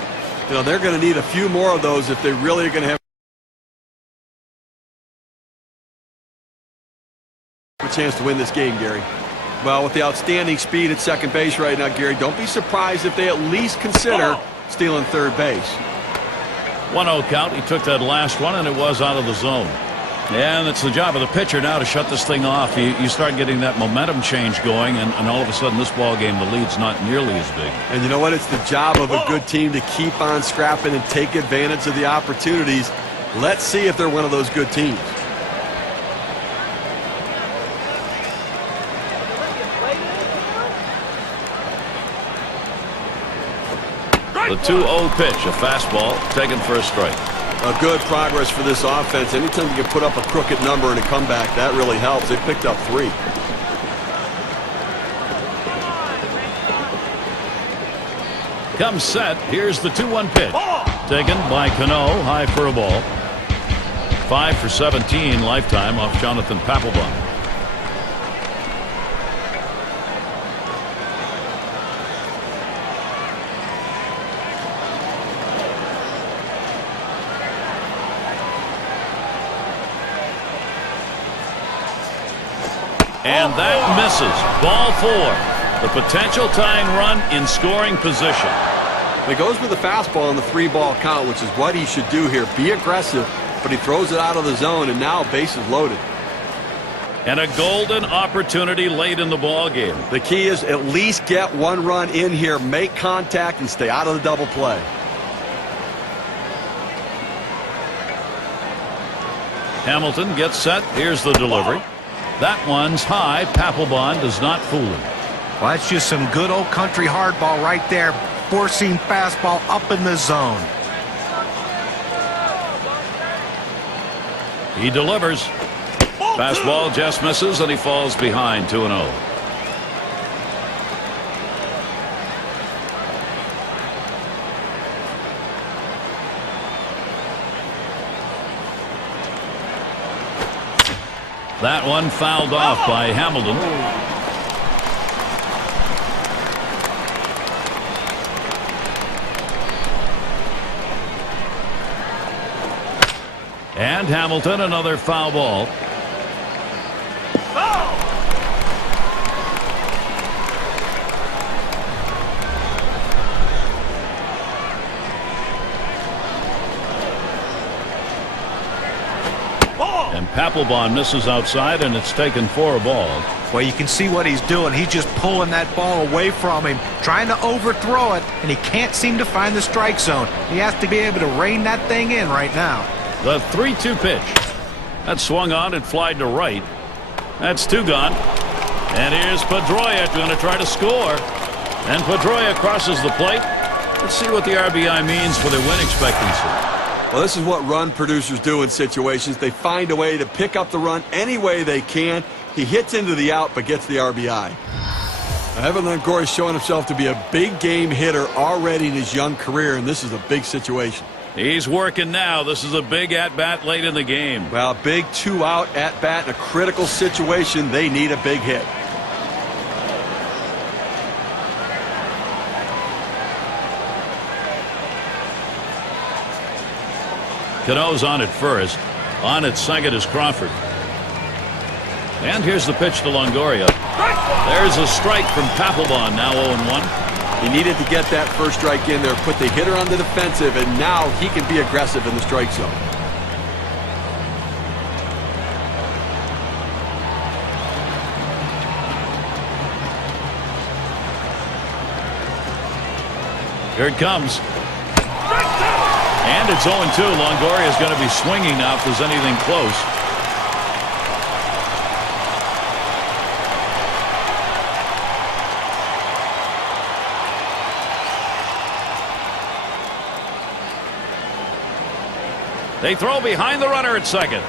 they're going to need a few more of those if they really are going to have a chance to win this game, Gary. Well, with the outstanding speed at second base right now, Gary, don't be surprised if they at least consider stealing third base. 1-0 count. He took that last one, and it was out of the zone. And it's the job of the pitcher now to shut this thing off. You start getting that momentum change going, and all of a sudden this ball game, the lead's not nearly as big. And you know what? It's the job of a good team to keep on scrapping and take advantage of the opportunities. Let's see if they're one of those good teams. The 2-0 pitch, a fastball taken for a strike. A good progress for this offense. Anytime you can put up a crooked number in a comeback, that really helps. They picked up 3. Comes set. Here's the 2-1 pitch. Taken by Cano, high for a ball. 5 for 17 lifetime off Jonathan Papelbon. And that misses. Ball 4. The potential tying run in scoring position. It goes with the fastball in the 3-ball count, which is what he should do here. Be aggressive, but he throws it out of the zone, and now base is loaded. And a golden opportunity late in the ball game. The key is at least get 1 run in here, make contact, and stay out of the double play. Hamilton gets set. Here's the delivery. That one's high. Papelbon does not fool him. Well, that's just some good old country hardball right there. Forcing fastball up in the zone. He delivers. Fastball just misses, and he falls behind 2-0. That one fouled off by Hamilton. And Hamilton, another foul ball. And Papelbon misses outside, and it's taken for a ball. Well, you can see what he's doing. He's just pulling that ball away from him, trying to overthrow it, and he can't seem to find the strike zone. He has to be able to rein that thing in right now. The 3-2 pitch. That swung on and flied to right. That's 2 gone. And here's Pedroia going to try to score. And Pedroia crosses the plate. Let's see what the RBI means for their win expectancy. Well, this is what run producers do in situations. They find a way to pick up the run any way they can. He hits into the out but gets the RBI. Evan Longoria is showing himself to be a big game hitter already in his young career, and this is a big situation. He's working now. This is a big at-bat late in the game. Well, big 2-out at-bat in a critical situation. They need a big hit. Cano's on at first. On at second is Crawford. And here's the pitch to Longoria. There's a strike from Papelbon, now 0-1. He needed to get that first strike in there, put the hitter on the defensive, and now he can be aggressive in the strike zone. Here it comes. And it's 0-2. Longoria is going to be swinging now if there's anything close. They throw behind the runner at second.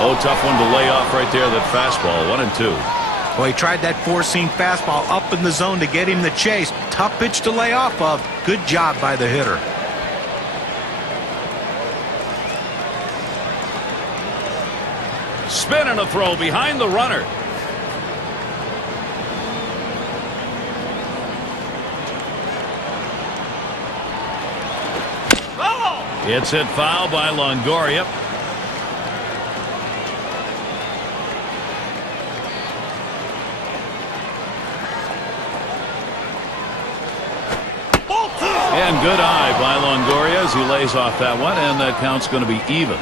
Oh, tough one to lay off right there, that fastball. 1-2. Well, he tried that four-seam fastball up in the zone to get him the chase. Tough pitch to lay off of. Good job by the hitter. Spin and a throw behind the runner. It's hit foul by Longoria. And good eye by Longoria as he lays off that one, and that count's going to be even.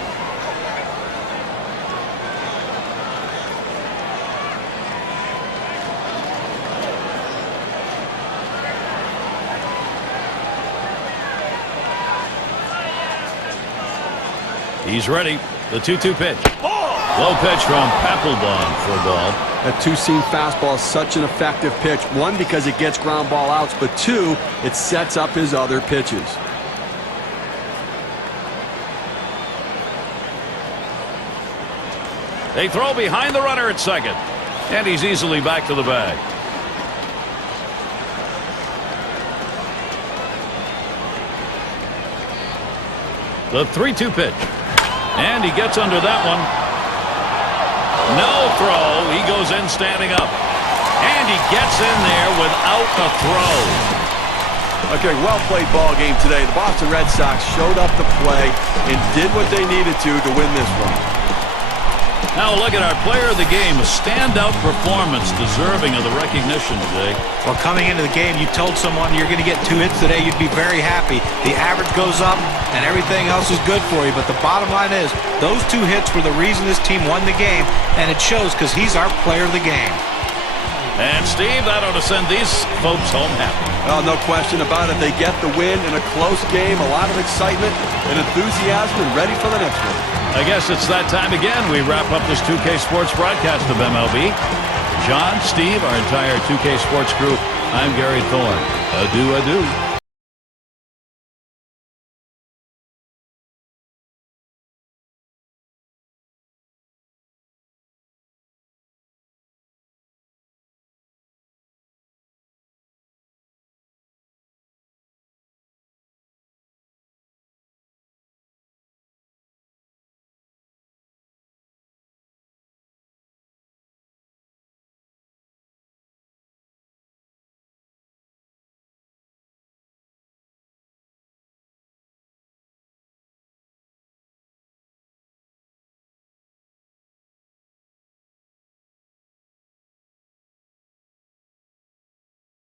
He's ready. The 2-2 pitch. Low pitch from Papelbon for a ball. That two-seam fastball is such an effective pitch. One, because it gets ground ball outs, but two, it sets up his other pitches. They throw behind the runner at second. And he's easily back to the bag. The 3-2 pitch. And he gets under that one. No throw. He goes in standing up. And he gets in there without a throw. Okay, well-played ball game today. The Boston Red Sox showed up to play and did what they needed to win this one. Now look at our player of the game. A standout performance deserving of the recognition today. Well, coming into the game, you told someone you're going to get 2 hits today, you'd be very happy. The average goes up and everything else is good for you. But the bottom line is those 2 hits were the reason this team won the game. And it shows because he's our player of the game. And Steve, that ought to send these folks home happy. Well, no question about it. They get the win in a close game. A lot of excitement and enthusiasm and ready for the next one. I guess it's that time again. We wrap up this 2K Sports broadcast of MLB. John, Steve, our entire 2K Sports crew, I'm Gary Thorne. Adieu, adieu.